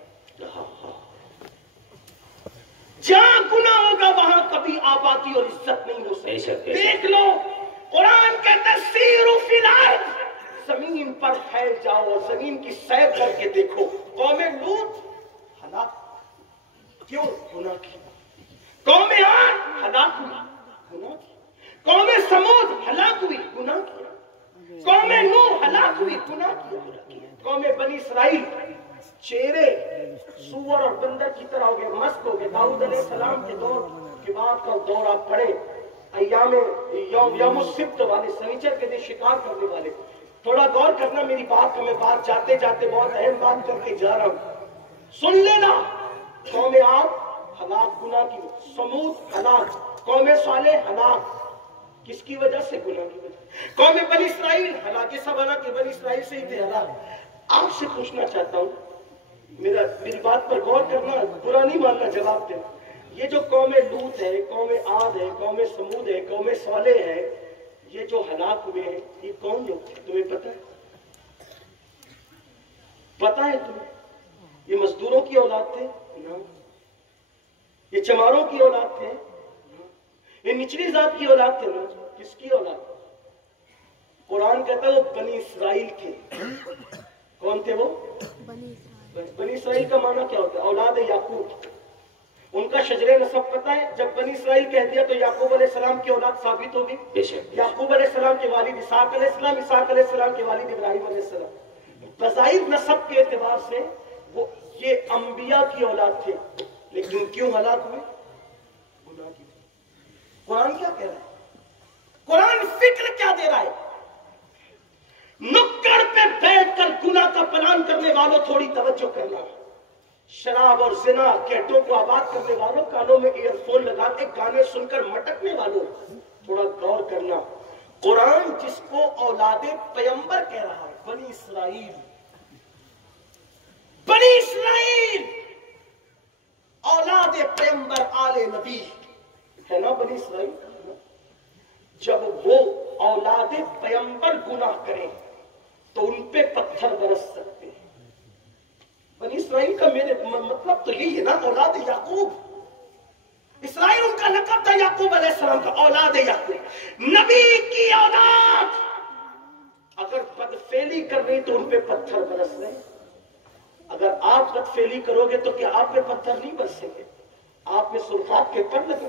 جہاں گناہ ہوگا وہاں کبھی آبادی اور عزت نہیں ہو سکتی. دیکھ لو، قرآن کہتا ہے سیروا فی الارض، زمین پر پھیل جاؤ اور زمین کی سیر کر کے دیکھو. قوم لوط ہلاک، کیوں؟ گناہ کی. قوم عاد ہلاک ہوئی، گناہ کی. قوم سمود ہلاک ہوئی، گناہ کیا. قوم نوح ہلاک ہوئی، گناہ کیا. قوم بنی اسرائیل چہرے سور اور بندر کی طرح ہو گئے، مست ہو گئے. داؤد علیہ السلام کے دور کے بعد کا دور آپ پڑھیں، ایام یوم السبت والے، سنیچر کے دن شکار کرنے والے. تھوڑا غور کرنا میری بات کو، میں بات جاتے جاتے بہت اہم بات کر کے جا رہا ہوں، سن لینا. قوم عاد ہلاک گناہ کی، سمود ہلاک، قوم صالح ہلاک. کس کی وجہ سے؟ گناہ کی وجہ. قوم بنی اسرائیل ہلاک، یہ سب حالانکہ بنی اسرائیل سے ہی تھے ہلاک. آپ سے پوچھنا چاہتا ہوں، میری بات پر غور کرنا، برا نہیں ماننا، جواب دینا. یہ جو قوم لوط ہے، قوم عاد ہے، قوم سمود ہے، قوم صالح ہے، یہ جو ہلاک ہوئے ہیں، یہ کون لوگ تھے؟ تمہیں پتہ ہے؟ پتہ ہے تمہیں؟ یہ مزدوروں کی اولاد تھے؟ نہ. یہ چماروں کی اولاد تھے؟ یہ نچلی ذات کی اولاد تھے؟ نہ. کس کی اولاد؟ قرآن کہتا ہے وہ بنی اسرائیل تھے. کون تھے وہ؟ بنی اسرائیل کا معنی کیا ہوتا ہے؟ اولاد یعقوب. ان کا شجرے نسب پتہ ہے؟ جب بنی اسرائیل کہہ دیا تو یعقوب علیہ السلام کی اولاد ثابت ہوگی. یعقوب علیہ السلام کے والد اسحاق علیہ السلام، اسحاق علیہ السلام کے والد ابراہیم علیہ السلام. بظاہر نسب کے اعتبار سے وہ یہ انبیاء کی اولاد تھے، لیکن کیوں ہلاک ہوئے؟ گناہ کی. قرآن کیا کہہ رہا ہے؟ قرآن فکر کیا دے رہا ہے؟ نکڑ پہ بیٹھ کر گناہ کا پلان کرنے والوں تھوڑی توجہ کرنا. شراب اور زنا کیٹوں کو آباد کرنے والوں، کانوں میں ایئر فون لگا کے گانے سن کر مٹکنے والوں، تھوڑا غور کرنا. قرآن جس کو اولاد پیغمبر کہہ رہا ہے، بنی اسرائیل، بنی اسرائیل اولاد پیغمبر آل نبی ہے نا. بنی اسرائیل جب وہ اولاد پیغمبر گناہ کریں تو ان پہ پتھر برس سکتے ہیں. بنی اسرائیل کا میرے مطلب تو یہی ہے نا، اولاد یعقوب. اسرائیل ان کا لقب تھا یعقوب علیہ السلام کا، اولاد یعقوب، نبی کی اولاد. اگر بدفعلی کر رہی تو ان پہ پتھر برس رہے. اگر آپ بدفعلی کرو گے تو کیا آپ پہ پتھر نہیں برسیں گے؟ آپ میں سرخات کے پر لگے.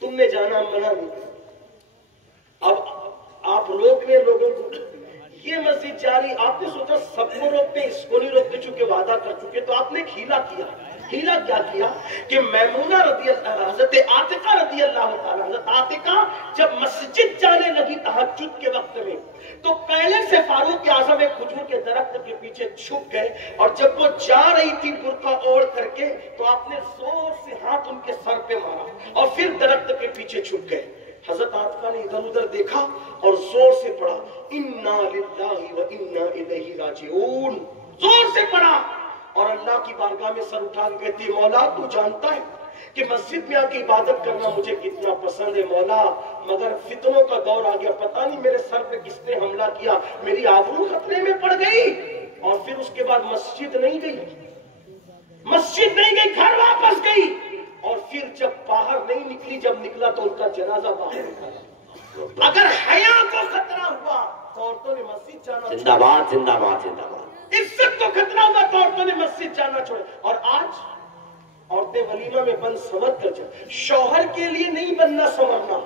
تم نے جانا منع نہیں کیا، اب آپ روک رہے لوگوں کو، یہ مسجد جاری، آپ نے سوچا سب کو روکتے اس کو نہیں روکتے چونکہ وعدہ کر چکے، تو آپ نے ایک ہیلا کیا۔ ہیلا کیا کیا کہ میمونہ رضی اللہ، حضرت عاتقہ رضی اللہ تعالیٰ، حضرت عاتقہ جب مسجد جانے لگی تہجد کے وقت میں تو پہلے سے فاروق اعظم ایک کھجور کے درخت کے پیچھے چھپ گئے، اور جب وہ جا رہی تھی برقع اوڑھ کر کے تو آپ نے زور سے ہاتھ ان کے سر پہ مارا اور پھر درخت کے پیچھے چھپ گئے۔ حضرت عاتقہ نے ادھر ادھر دیکھا اور زور سے پڑھا انا للہ و انا الیہ راجعون، زور سے پڑھا، اور اللہ کی بارگاہ میں سر اٹھا کے کہتی مولا تو جانتا ہے کہ مسجد میں آ کے عبادت کرنا مجھے کتنا پسند ہے مولا، مگر فتنوں کا دور آ گیا، پتہ نہیں میرے سر پہ کس نے حملہ کیا، میری آبرو خطرے میں پڑ گئی۔ اور پھر اس کے بعد مسجد نہیں گئی، مسجد نہیں گئی، گھر واپس گئی، اور پھر جب باہر نہیں نکلی، جب نکلا تو ان کا جنازہ باہر نکلا۔ اگر حیا کو خطرہ ہوا تو عورتوں نے مسجد جانا، زندہ باد زندہ باد زندہ باد، عزت کو خطرہ ہوا تو عورتوں نے مسجد جانا چھوڑا۔ اور آج عورتیں ولیمہ میں بن سنور کر جائیں، شوہر کے لیے نہیں بننا سنورنا،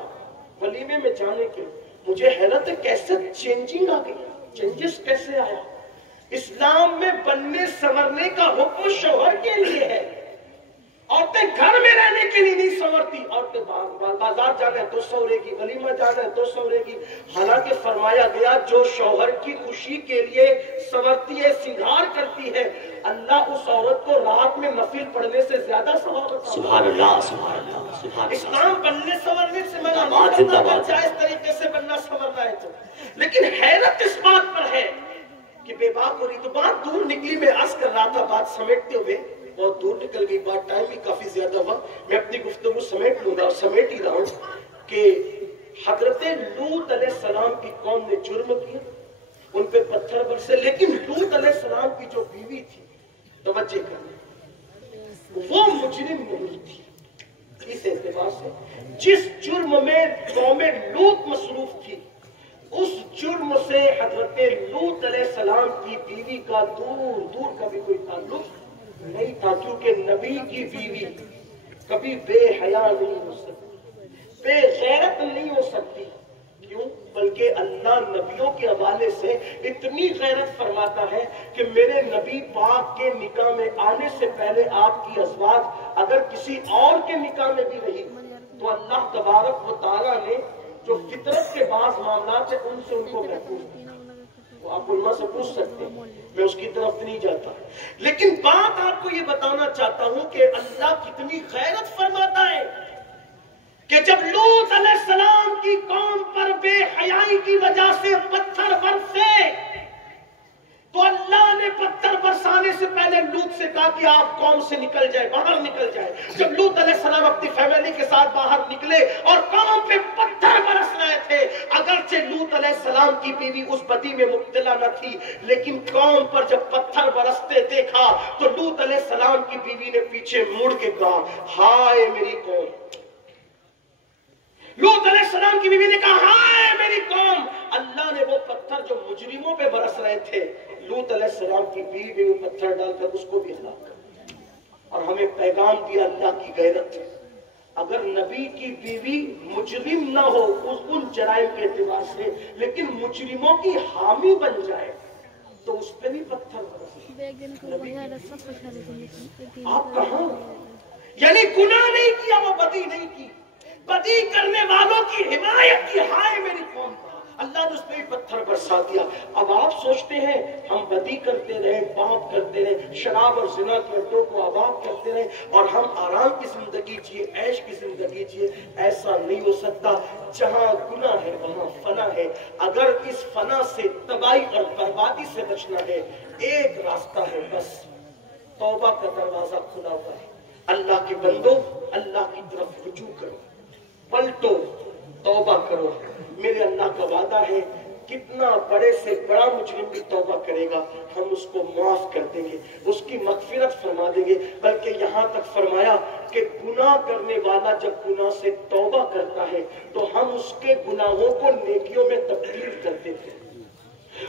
ولیمے میں جانے کے۔ مجھے حیرت ہے کیسے چینجنگ آ گئی، چینجز کیسے آیا۔ اسلام میں بننے سنورنے کا حکم شوہر کے لیے ہے، عورتیں گھر میں رہنے کے لیے نہیں سنورتی، عورتیں بازار جانا ہے تو سورے گی، ولیمہ جانا ہے تو سورے گی۔ حالانکہ فرمایا گیا جو شوہر کی خوشی کے لیے سنورتی ہے، سنگار کرتی ہے، اللہ اس عورت کو رات میں نفل پڑھنے سے زیادہ ثواب عطا۔ سبحان اللہ سبحان اللہ سبحان اللہ۔ اسلام بننے سنورنے سے منع نہیں کرتا، جائز طریقے سے بننا سنورنا ہے تو، لیکن حیرت اس بات پر ہے کہ بے باک ہو رہی۔ تو بات دور نکلی، میں عرض کر رہا تھا بات سمیٹتے ہوئے، بہت دور نکل گئی بات، ٹائم بھی کافی زیادہ ہوا، میں اپنی گفتگو سمیٹ لوں گا اور سمیٹ ہی رہا ہوں کہ حضرت لوط علیہ السلام کی قوم نے جرم کیا، ان پہ پتھر برسے، لیکن لوط علیہ السلام کی جو بیوی تھی، توجہ کرنا، وہ مجرم نہیں تھی۔ اس اعتبار سے جس جرم میں قوم لوط مصروف تھی، اس جرم سے حضرت لوط علیہ السلام کی بیوی کا دور دور کا بھی کوئی تعلق نہیں تھا، کیونکہ نبی کی بیوی کبھی بے حیا نہیں ہو سکتی، بے غیرت نہیں ہو سکتی۔ کیوں؟ بلکہ اللہ نبیوں کے حوالے سے اتنی غیرت فرماتا ہے کہ میرے نبی پاک کے نکاح میں آنے سے پہلے آپ کی ازواج اگر کسی اور کے نکاح میں بھی رہی تو اللہ تبارک و تعالیٰ نے جو فطرت کے بعض معاملات ہیں ان سے ان کو محفوظ کیا۔ وہ آپ علماء سے پوچھ سکتے ہیں، میں اس کی طرف نہیں جاتا، لیکن بات آپ کو یہ بتانا چاہتا ہوں کہ اللہ کتنی غیرت فرماتا ہے کہ جب لوط علیہ السلام کی قوم پر بے حیائی کی وجہ سے پتھر برسے تو اللہ نے پتھر برسانے سے پہلے لوط سے کہا کہ آپ قوم سے نکل جائے، باہر نکل جائے۔ جب لوط علیہ السلام اپنی فیملی کے ساتھ باہر نکلے اور قوم پہ پتھر برس رہے تھے، اگرچہ لوط علیہ السلام کی بیوی اس بدی میں مبتلا نہ تھی، لیکن قوم پر جب پتھر برستے دیکھا تو لوط علیہ السلام کی بیوی نے پیچھے مڑ کے کہا ہائے میری قوم۔ لوط علیہ السلام کی بیوی نے کہا ہائے میری قوم۔ اللہ نے وہ پتھر جو مجرموں پہ برس رہے تھے، لوط علیہ السلام کی بیوی نے وہ پتھر ڈال کر اس کو بھی ہلاک کر دیا، اور ہمیں پیغام دیا اللہ کی غیرت۔ اگر نبی کی بیوی مجرم نہ ہو ان جرائم کے اعتبار سے، لیکن مجرموں کی حامی بن جائے تو اس پہ بھی پتھر برسے۔ آپ کہاں؟ یعنی گناہ نہیں کیا، وہ بدی نہیں کی، بدی کرنے والوں کی حمایت کی، ہائے میری قوم کا، اللہ نے اس پہ پتھر برسا دیا۔ اب آپ سوچتے ہیں ہم بدی کرتے رہے، پاپ کرتے رہے، شراب اور زنا کے اڈوں کو آباد کرتے رہے اور ہم آرام کی زندگی جیے، عیش کی زندگی جیے، ایسا نہیں ہو سکتا۔ جہاں گناہ ہے وہاں فنا ہے۔ اگر اس فنا سے تباہی اور بربادی سے بچنا ہے، ایک راستہ ہے، بس توبہ کا دروازہ کھلا ہوا ہے۔ اللہ کے بندو، اللہ کی طرف رجوع کرو، پلٹو، توبہ کرو۔ میرے اللہ کا وعدہ ہے کتنا بڑے سے بڑا مجرم بھی توبہ کرے گا ہم اس کو معاف کر دیں گے، اس کی مغفرت فرما دیں گے۔ بلکہ یہاں تک فرمایا کہ گناہ کرنے والا جب گناہ سے توبہ کرتا ہے تو ہم اس کے گناہوں کو نیکیوں میں تبدیل کر دیتے ہیں،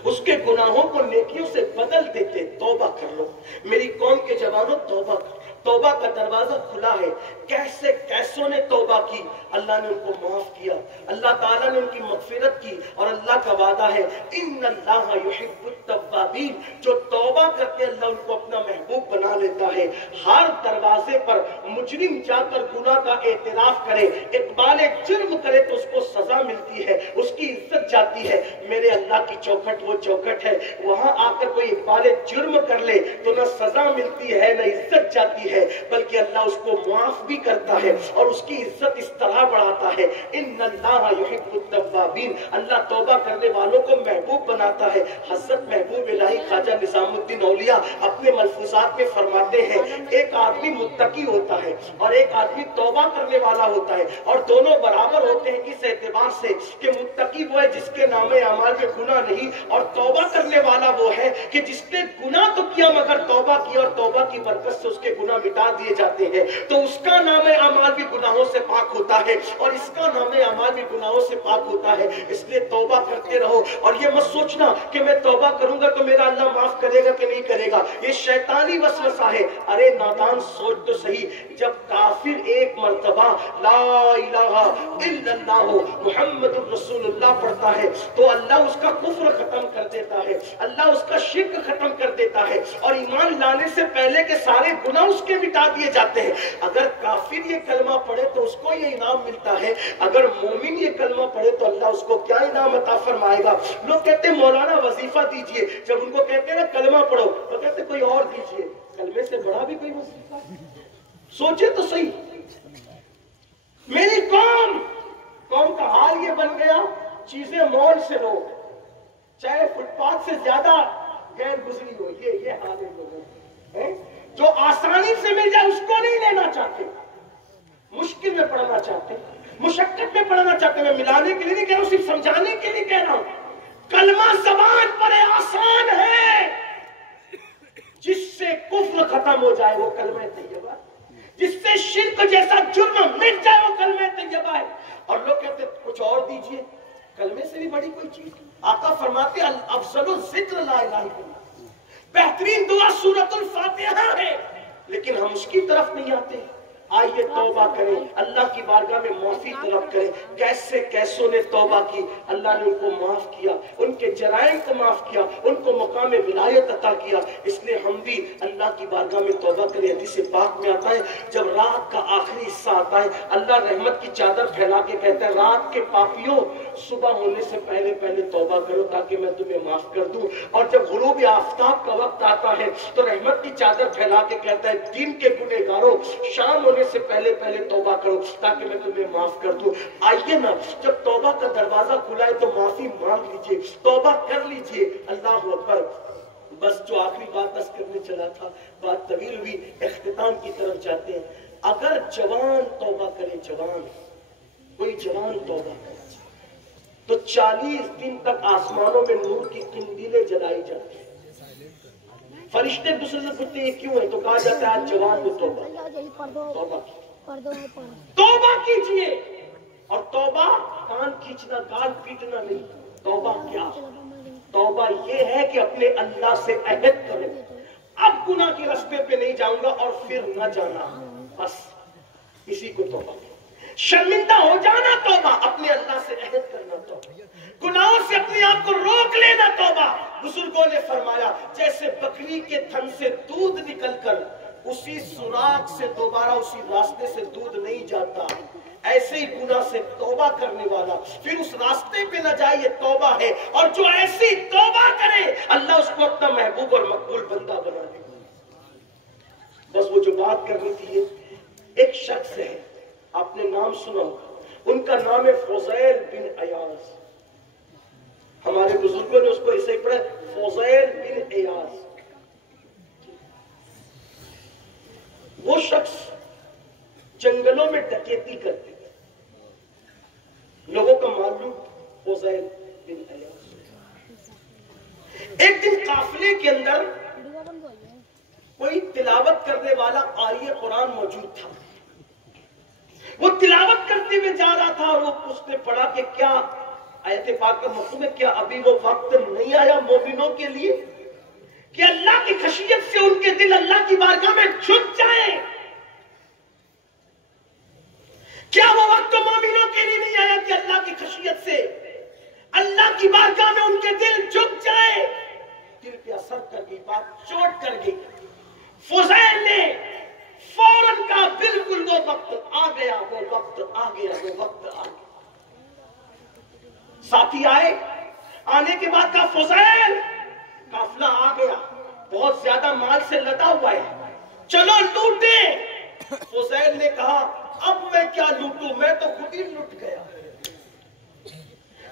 اس کے گناہوں کو نیکیوں سے بدل دیتے۔ توبہ کر لو میری قوم کے جوانوں، توبہ کر لو۔ توبہ کا دروازہ کھلا ہے. کیسے کیسوں نے توبہ کی, اللہ نے ان کو معاف کیا, اللہ تعالیٰ نے ان کی مغفرت کی, اور اللہ کا وعدہ ہے ان اللہ یحب التوابین, جو توبہ کرتے اللہ ان کو اپنا محبوب بنا لیتا ہے. ہر دروازے پر مجرم جا کر گناہ کا اعتراف کرے, اقبال جرم کرے تو اس کو سزا ملتی ہے, اس کی عزت جاتی ہے. میرے اللہ کی چوکھٹ وہ چوکھٹ ہے, وہاں آ کر کوئی اقبال جرم کر لے تو نہ سزا ملتی ہے نہ عزت جاتی ہے, بلکہ اللہ اس کو معاف بھی کرتا ہے اور اس کی عزت اس طرح بڑھاتا ہے. ان اللہ یحب التوابین, اللہ توبہ کرنے والوں کو محبوب بناتا ہے. حضرت محبوب الہی خواجہ نظام الدین اولیاء اپنے ملفوظات میں فرماتے ہیں ایک آدمی متقی ہوتا ہے اور ایک آدمی توبہ کرنے والا ہوتا ہے, اور دونوں برابر ہوتے ہیں اس اعتبار سے کہ متقی وہ ہے جس کے نام اعمال میں گناہ نہیں, اور توبہ کرنے والا وہ ہے کہ جس نے گناہ تو کیا مگر توبہ کیا اور توبہ کی برکت سے اس کے گناہ مٹا دیے جاتے ہیں, تو اس کا نام اعمال بھی گناہوں سے پاک ہوتا ہے اور اس کا نام اعمال بھی گناہوں سے پاک ہوتا ہے. اس لیے توبہ کرتے رہو, اور یہ مت سوچنا کہ میں توبہ کروں گا تو میرا اللہ معاف کرے گا کہ نہیں کرے گا, یہ شیطانی وسوسہ ہے. ارے نادان سوچ تو صحیح, جب کافر ایک مرتبہ لا الہ الا اللہ محمد الرسول اللہ پڑھتا ہے تو اللہ اس کا کفر ختم کر دیتا ہے, اللہ اس کا شرک ختم کر دیتا ہے, اور ایمان لانے سے پہلے کے سارے گناہ اس کے مٹا دیے جاتے ہیں. اگر کافر یہ کلمہ پڑھے تو اس کو یہ انعام ملتا ہے, اگر مومن یہ کلمہ پڑھے تو اللہ اس کو کیا انعام عطا فرمائے گا. لوگ کہتے ہیں مولانا وظیفہ دیجئے, جب ان کو کہتے ہیں نا کلمہ پڑھو تو کہتے ہیں کوئی اور دیجئے. کلمے سے بڑا بھی کوئی وظیفہ, سوچے تو صحیح. میری قوم کا حال یہ بن گیا, چیزیں مول سے لو, چاہے فٹ پاتھ سے زیادہ غیر گزری ہو, یہ حال ہے لوگوں کا. جو آسانی سے مل جائے اس کو نہیں لینا چاہتے, مشکل میں پڑھنا چاہتے, مشقت میں پڑھنا چاہتے. میں ملانے کے لیے نہیں کہہ رہا ہوں, صرف سمجھانے کے لیے کہہ رہا ہوں. کلمہ زبان پر آسان ہے, جس سے کفر ختم ہو جائے وہ کلمہ طیبہ, جس سے شرک جیسا جرم مٹ جائے وہ کلمہ طیبہ ہے. اور لوگ کہتے ہیں کچھ اور دیجئے, کلمے سے بھی بڑی کوئی چیز. آقا فرماتے افضل الذکر لا الہ الا اللہ, بہترین دعا سورۃ الفاتحہ ہے, لیکن ہم اس کی طرف نہیں آتے. آئیے توبہ کریں, اللہ کی بارگاہ میں معافی طلب کریں. کیسے کیسوں نے توبہ کی, اللہ نے ان کو معاف کیا, ان کے جرائم کو معاف کیا, ان کو مقام ولایت عطا کیا. اس لیے ہم بھی اللہ کی بارگاہ میں توبہ کریں. حدیث پاک میں آتا ہے جب رات کا آخری حصہ آتا ہے اللہ رحمت کی چادر پھیلا کے کہتا ہے رات کے پاپیوں صبح ہونے سے پہلے پہلے توبہ کرو تاکہ میں تمہیں معاف کر دوں. اور جب غروب آفتاب کا وقت آتا ہے تو رحمت کی چادر پھیلا کے کہتا ہے دن کے گنہگاروں شام ہونے سے پہلے پہلے توبہ کرو تاکہ میں تمہیں معاف کر دوں. آئیے نا, جب توبہ کا دروازہ کھلا ہے تو معافی مانگ لیجئے, توبہ کر لیجئے. اللہ اکبر. بس جو آخری بات بس کرنے چلا تھا, بات طویل ہوئی, اختتام کی طرف جاتے ہیں. اگر جوان توبہ کرے, کوئی جوان توبہ کرے تو 40 دن تک آسمانوں میں نور کی قندیلیں جلائی جاتی ہیں. فرشتے دوسرے سے پوچھتے ہیں کیوں ہے, تو کہا جاتا ہے آج جوان کو توبہ کیجئے. اور توبہ کان کھینچنا, گال پیٹنا نہیں. توبہ کیا, توبہ یہ ہے کہ اپنے اللہ سے عہد کرو, اب گناہ کے راستے پہ نہیں جاؤں گا اور پھر نہ جانا, بس اسی کو توبہ. شرمندہ ہو جانا توبہ, اپنے اللہ سے عہد کرنا توبہ, گناہوں سے اپنے آپ کو روک لینا توبہ. بزرگوں نے فرمایا جیسے بکری کے تھن سے دودھ نکل کر اسی سوراخ سے دوبارہ اسی راستے سے دودھ نہیں جاتا, ایسے ہی گناہ سے توبہ کرنے والا پھر اس راستے پہ نہ جائے, یہ توبہ ہے. اور جو ایسی توبہ کرے اللہ اس کو اپنا محبوب اور مقبول بندہ بنا دے. بس وہ جو بات کرنی تھی, ایک شخص ہے, آپ نے نام سنا ہوگا, ان کا نام ہے فضیل بن ایاز. ہمارے بزرگوں نے اس کو ایسے ہی پڑھا فضیل بن ایاز. وہ شخص جنگلوں میں ڈکیتی کرتے تھے, لوگوں کا معلوم فضیل بن ایاز. ایک دن قافلے کے اندر کوئی تلاوت کرنے والا قاری قرآن موجود تھا. وہ تلاوت کرتے ہوئے جا رہا تھا اور اس نے پڑھا کہ کیا آیت پاک کا مفہوم ہے, کیا ابھی وہ وقت نہیں آیا مومنوں کے لیے کہ اللہ کی خشیت سے ان کے دل اللہ کی بارگاہ میں جھک جائیں, کیا وہ وقت مومنوں کے لیے نہیں آیا کہ اللہ کی خشیت سے اللہ کی بارگاہ میں ان کے دل جھک جائے؟ دل پہ اثر کر گئی، بات چوٹ کر گئی۔ فضیل نے فوراً کہا بالکل وہ وقت آ گیا، وہ وقت آ گیا، وہ وقت آ گیا۔ ساتھی آئے، آنے کے بعد کہا فضیل قافلہ آ گیا، بہت زیادہ مال سے لدا ہوا ہے، چلو لوٹیں۔ فضیل نے کہا اب میں کیا لوٹوں، میں تو خود ہی لٹ گیا،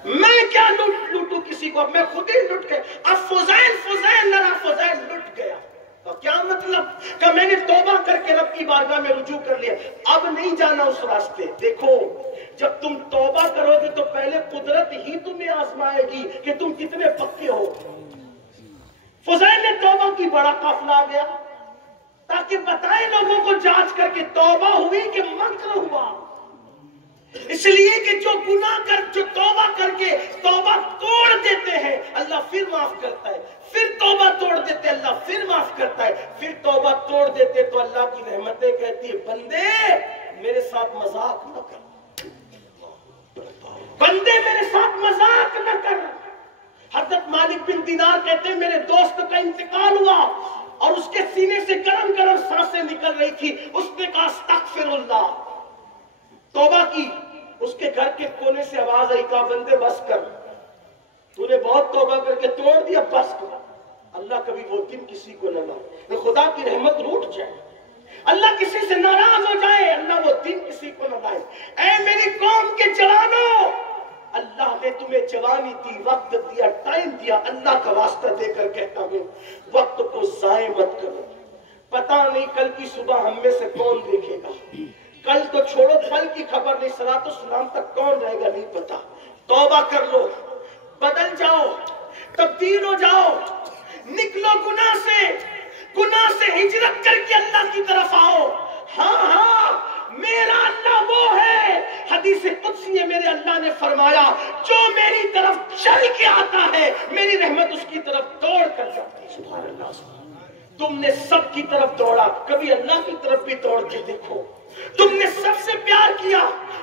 میں کیا لوٹوں کسی کو، اب میں خود ہی لٹ گیا۔ اب فضیل لڑا، فضیل لٹ گیا۔ تو کیا مطلب کہ میں نے توبہ کر کے رب کی بارگاہ میں رجوع کر لیا، اب نہیں جانا اس راستے۔ دیکھو جب تم توبہ کرو گے تو پہلے قدرت ہی تمہیں آزمائے گی کہ تم کتنے پکے ہو۔ فضیل نے توبہ کی، بڑا قافلہ آ گیا تاکہ بتائے لوگوں کو جانچ کر کے توبہ ہوئی کہ مکر ہوا۔ اس لیے کہ جو گناہ کر، جو توبہ کر کے توبہ توڑ دیتے ہیں اللہ پھر معاف کرتا ہے، پھر توبہ توڑ دیتے اللہ پھر معاف کرتا ہے، پھر توبہ توڑ دیتے تو اللہ کی رحمتیں کہتی ہے بندے میرے ساتھ مذاق نہ کر، بندے میرے ساتھ مذاق نہ کر۔ حضرت مالک بن دینار کہتے ہیں میرے دوست کا انتقال ہوا اور اس کے سینے سے گرم گرم سانسیں نکل رہی تھی، اس نے کہا استغفر اللہ، توبہ کی۔ اس کے گھر کے کونے سے آواز آئی، کہا بندے بس کر، تو نے بہت توبہ کر کے توڑ دیا، بس کر۔ اللہ کبھی وہ دن کسی کو نہ لائے کہ خدا کی رحمت روٹ جائے، اللہ کسی سے ناراض ہو جائے، اللہ وہ دن کسی کو نہ لائے۔ اے میری قوم کے جوانوں، اللہ نے تمہیں جوانی دی، وقت دیا، ٹائم دیا، اللہ کا واسطہ دے کر کہتا ہوں وقت کو ضائع مت کرو۔ پتہ نہیں کل کی صبح ہم میں سے کون دیکھے گا، کل تو چھوڑو کل کی خبر نہیں، صلاۃ السلام تک کون رہے گا نہیں پتا۔ توبہ کر لو، بدل جاؤ، تبدیل ہو جاؤ، نکلو گناہ سے ہجرت کر کے اللہ کی طرف آؤ۔ ہاں میرا اللہ وہ ہے، حدیث قدسی میں میرے اللہ نے فرمایا جو میری طرف چل کے آتا ہے میری رحمت اس کی طرف دوڑ کر جاتی ہے۔ سبحان اللہ۔ تم نے سب کی طرف دوڑا، کبھی اللہ کی طرف بھی دوڑ کے دیکھو۔ تم نے سب سے پیار کیا،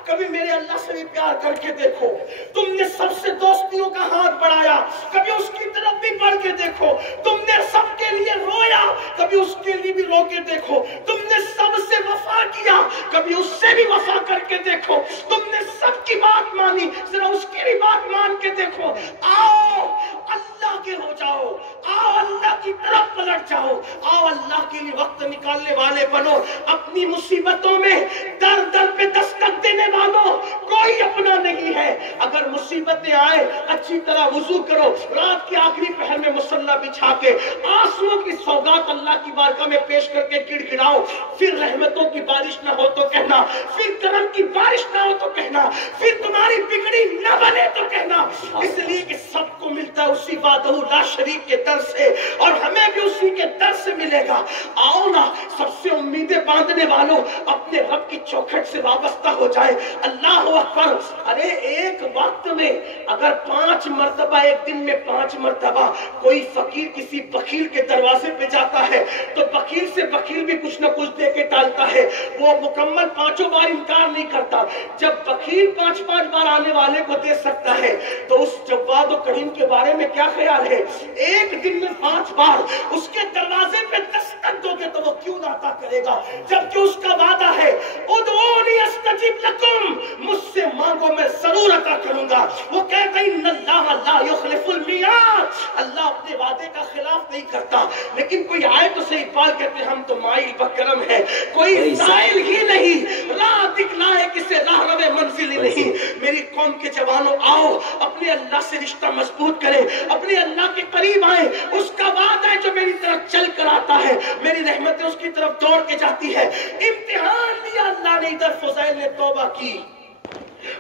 کبھی میرے اللہ سے بھی پیار کر کے دیکھو۔ تم نے سب سے دوستیوں کا ہاتھ بڑھایا، کبھی اس کی طرف بھی بڑھ کے دیکھو۔ تم نے سب کے لیے رویا، کبھی اس کے لیے بھی رو کے دیکھو۔ تم نے سب سے وفا کیا، کبھی اس سے بھی وفا کر کے دیکھو۔ تم نے سب کی بات مانی، ذرا اس کی بھی بات مان کے دیکھو۔ آؤ اللہ کے ہو جاؤ، آؤ اللہ کی طرف پلٹ جاؤ، آؤ اللہ کے لیے وقت نکالنے والے بنو۔ اپنی مصیبتوں میں در در پہ دستک دینے والوں کوئی اپنا نہیں ہے۔ اگر مصیبتیں آئے اچھی طرح وضو کرو، رات کے آخری پہر میں مصلی بچھا کے آنسوؤں کی سوگات اللہ کی بارگاہ میں پیش کر کے گڑ گڑاؤ۔ پھر رحمتوں کی بارش نہ ہو تو کہنا، پھر کرم کی بارش نہ ہو تو کہنا، پھر تمہاری بگڑی نہ بنے تو کہنا، اس لیے کہ سب کو ملتا ہے اسی وحدہ لا شریک کے در سے، اور ہمیں بھی اسی کے در سے ملے گا۔ آؤ نا سب سے امیدیں باندھنے والوں اپنے رب کی چوکھٹ سے وابستہ ہو جائے۔ اللہ اکبر۔ ارے ایک وقت میں اگر 5 مرتبہ، ایک دن میں 5 مرتبہ کوئی فقیر کسی بخیل کے دروازے پہ جاتا ہے تو بخیل سے بخیل بھی کچھ نہ کچھ دے کے ٹالتا ہے، وہ مکمل 5 بار انکار نہیں کرتا۔ جب بخیل 5 بار آنے والے کو دے سکتا ہے تو اس جواد و کریم کے بارے میں کیا خیال ہے؟ ایک دن میں 5 بار اس کے دروازے پہ دستک دو گے تو وہ کیوں نہ عطا کرے گا، جبکہ اس کا وعدہ ہے ادعونی استجب لکم، مجھ سے مانگو میں ضرور عطا کروں گا۔ وہ کہتا ہے ان اللہ لا یخلف المیعاد، اللہ اپنے وعدے کا خلاف نہیں کرتا۔ لیکن کوئی آئے تو صحیح، اقبال کہتے ہیں ہم تو مائل بکرم ہے، کوئی سائل ہی نہیں، راہ دکھلائے کسے راہ روے منزل ہی نہیں۔ میری قوم کے جوانوں آؤ اپنے اللہ سے رشتہ مضبوط کریں، اپنے اللہ کے قریب آئیں۔ اس کا وعدہ ہے جو میری طرف چل کر آتا ہے میری رحمتیں اس کی طرف دوڑ کے جاتی ہے۔ امتحان لیا اللہ نے، ادھر فضیل نے توبہ کی،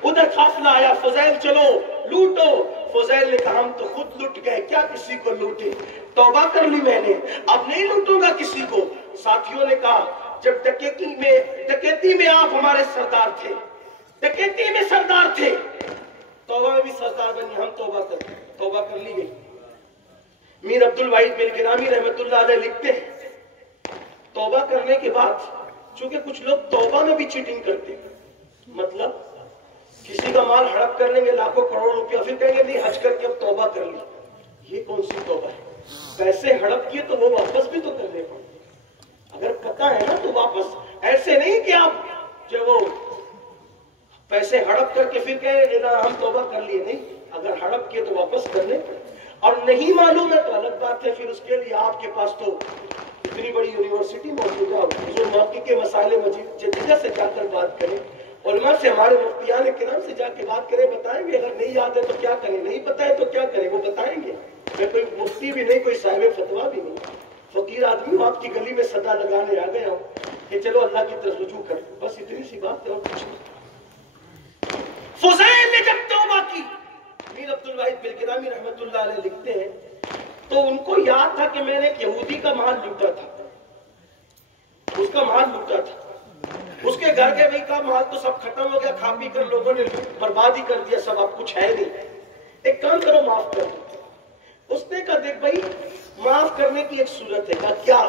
ادھر قافلہ آیا، فضیل چلو لوٹو۔ فضیل نے کہا ہم تو خود لٹ گئے، کیا کسی کو لوٹے، توبہ کر لی میں نے، اب نہیں لوٹوں گا کسی کو۔ ساتھیوں نے کہا جب ڈکیتی میں آپ ہمارے سردار تھے، ڈکیتی میں سردار تھے، توبہ میں بھی سردار بنی، ہم توبہ کر لی گئی۔ میر عبد الواحد بن گرامی رحمت اللہ علیہ لکھتے ہیں توبہ کرنے کے بعد، چونکہ کچھ لوگ توبہ میں بھی چیٹنگ کرتے ہیں، مطلب کسی کا مال ہڑپ کر لیں گے لاکھوں کروڑوں روپیہ، پھر کہیں گے نہیں حج کر کے اب توبہ کر لی. یہ کون سی توبہ ہے؟ پیسے ہڑپ کیے تو وہ واپس بھی تو کرنے پڑے. اگر پتہ ہے نا تو واپس، ایسے نہیں کہ آپ جو وہ پیسے ہڑپ کر کے پھر کہیں ہم توبہ کر لیے. نہیں، اگر ہڑپ کیے تو واپس کرنے پڑے. اور نہیں معلوم ہے تو الگ بات ہے، پھر اس کے لیے آپ کے پاس تو اتنی بڑی یونیورسٹی موجود ہے، جو موقع کے مسائل جدہ سے جا کر بات کریں، علماء سے، ہمارے مفتیان کرام سے جا کے بات کریں، بتائیں گے. اگر نہیں یاد ہے تو کیا کریں، نہیں پتہ ہے تو کیا کریں، وہ بتائیں گے. میں کوئی مفتی بھی نہیں، کوئی صاحب فتویٰ بھی نہیں، فقیر آدمی ہوں، آپ کی گلی میں صدا لگانے آ گیا ہوں کہ چلو اللہ کی طرف رجوع کریں. بس اتنی سی بات ہے اور کچھ نہیں. فضیل نے جب توبہ کی، میر عبد الواحد بلگرامی رحمت اللہ علیہ لکھتے ہیں، تو ان کو یاد تھا کہ میں نے ایک یہودی کا مال لوٹا تھا، اس کا مال لوٹا تھا. اس کے گھر کے بھائی کا مال تو سب ختم ہو گیا، کھا پی کر لوگوں نے برباد ہی کر دیا سب، اب کچھ ہے نہیں، ایک کام کرو معاف کر دو. اس نے کہا دیکھ بھائی معاف کرنے کی ایک صورت ہے. کہا کیا؟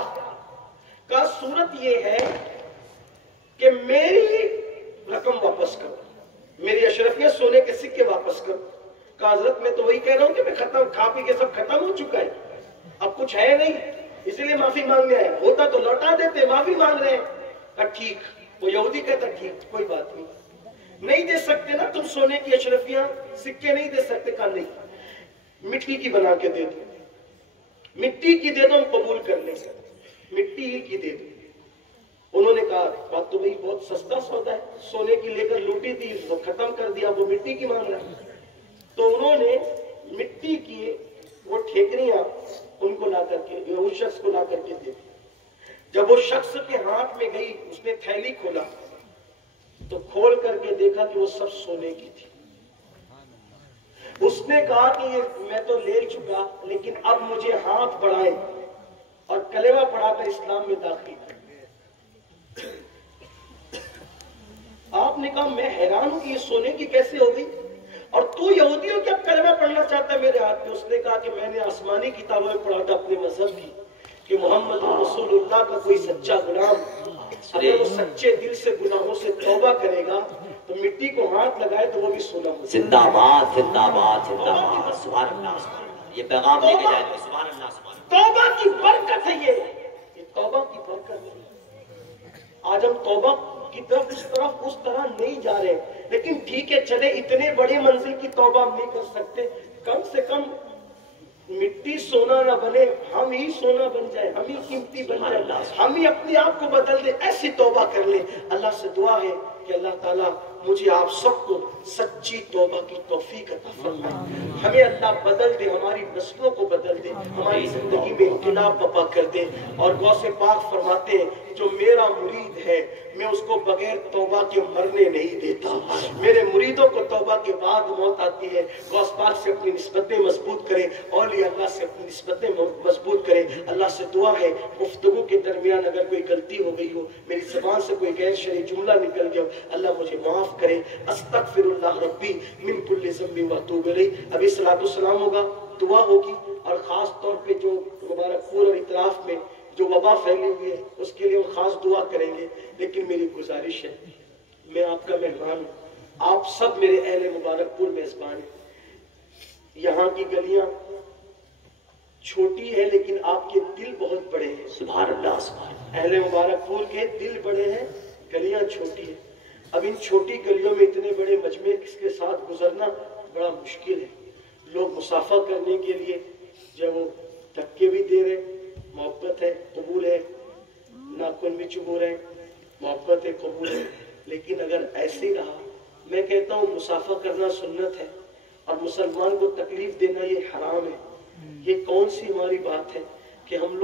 کہا صورت یہ ہے کہ میری رقم واپس کرو، میری اشرفیہ سونے کے سکے واپس کرو. کہا حضرت میں تو وہی کہہ رہا ہوں کہ میں ختم، کھا پی کے سب ختم ہو چکا ہے، اب کچھ ہے نہیں، اس لیے معافی مانگنے آیا، ہوتا تو لوٹا دیتے، معافی مانگ رہے ہیں. کہا ٹھیک. وہ یہودی کہتا ٹھیک کوئی بات نہیں. نہیں دے سکتے نا تم سونے کی اشرفیاں، سکے نہیں دے سکتے؟ کہا نہیں، مٹی کی بنا کے دے دو، مٹی کی دے دو ہم قبول کر لیں گے، مٹی ہی کی دے دو. انہوں نے کہا بات تو بھائی بہت سستا سودا ہے، سونے کی لے کر لوٹی تھی وہ ختم کر دیا، وہ مٹی کی مانگ رہا ہے. تو انہوں نے مٹی کی وہ ٹھیکریاں ان کو لا کر کے، اس شخص کو لا کر کے دے دی. جب وہ شخص کے ہاتھ میں گئی، اس نے تھیلی کھولا تو کھول کر کے دیکھا کہ وہ سب سونے کی تھی. اس نے کہا کہ یہ میں تو لے چکا، لیکن اب مجھے ہاتھ بڑھائیں اور کلمہ پڑھا کر اسلام میں داخل کریں. آپ نے کہا میں حیران ہوں کہ یہ سونے کی کیسے ہو گئی، اور تو یہودی ہو کیا کلمہ پڑھنا چاہتا ہے میرے ہاتھ میں؟ اس نے کہا کہ میں نے آسمانی کتابوں میں پڑھا تھا اپنے مذہب کی کہ محمد رسول اللہ کا کوئی سچا غلام اگر وہ سچے دل سے گناہوں سے توبہ کرے گا تو مٹی کو ہاتھ لگائے تو وہ بھی سونا ہو. زندہ باد زندہ باد زندہ باد. سبحان اللہ. یہ پیغام لے کے جائے تو سبحان اللہ. سبحان اللہ. توبہ کی برکت ہے یہ توبہ کی برکت ہے. آج ہم توبہ کی طرف اس طرح نہیں جا رہے، لیکن ٹھیک ہے چلے اتنے بڑی منزل کی توبہ ہم نہیں کر سکتے، کم سے کم مٹی سونا نہ بنے، ہم ہی سونا بن جائے، ہم ہی قیمتی بن جائے، ہم ہی اپنے آپ کو بدل دے. ایسی توبہ کر لیں. اللہ سے دعا ہے کہ اللہ تعالیٰ مجھے آپ سب کو سچی توبہ کی توفیق عطا فرمائے. ہمیں اللہ بدل دے، ہماری نسلوں کو بدل دے، ہماری زندگی میں انقلاب برپا کر دے. اور غوث پاک فرماتے ہیں جو میرا مرید ہے میں اس کو بغیر توبہ کے مرنے نہیں دیتا. میرے مریدوں کو توبہ کے بعد موت آتی ہے. غوث پاک سے اپنی نسبتیں مضبوط کریں، اولیاء اللہ سے اپنی نسبتیں مضبوط کریں. اللہ سے دعا ہے گفتگو کے درمیان اگر کوئی غلطی ہو گئی ہو، میری زبان سے کوئی غیر شرعی جملہ نکل گیا ہو، اللہ مجھے معاف کرے. استغفر اللہ ربی من کل ذنب واتوب الیہ. ابھی صلاۃ السلام ہوگا، دعا ہوگی، اور خاص طور پہ جو مبارک پور اور اطراف میں جو وبا پھیلی ہوئی ہے اس کے لیے ہم خاص دعا کریں گے. لیکن میری گزارش ہے، میں آپ کا مہمان ہوں، آپ سب میرے اہل مبارک پور میزبان ہیں. یہاں کی گلیاں چھوٹی ہے لیکن آپ کے دل بہت بڑے ہیں. سبحان اللہ. سبحان اللہ. اہل مبارک پور کے دل بڑے ہیں، گلیاں چھوٹی ہیں. اب ان چھوٹی گلیوں میں اتنے بڑے مجمع کے ساتھ گزرنا بڑا مشکل ہے. لوگ مسافہ کرنے کے لیے جب وہ دھکے بھی دے رہے، محبت ہے قبول ہے، ناخن بھی چبو رہے، محبت ہے قبول ہے. لیکن اگر ایسے ہی رہا، میں کہتا ہوں مسافہ کرنا سنت ہے اور مسلمان کو تکلیف دینا یہ حرام ہے. یہ کون سی ہماری بات ہے کہ ہم لوگ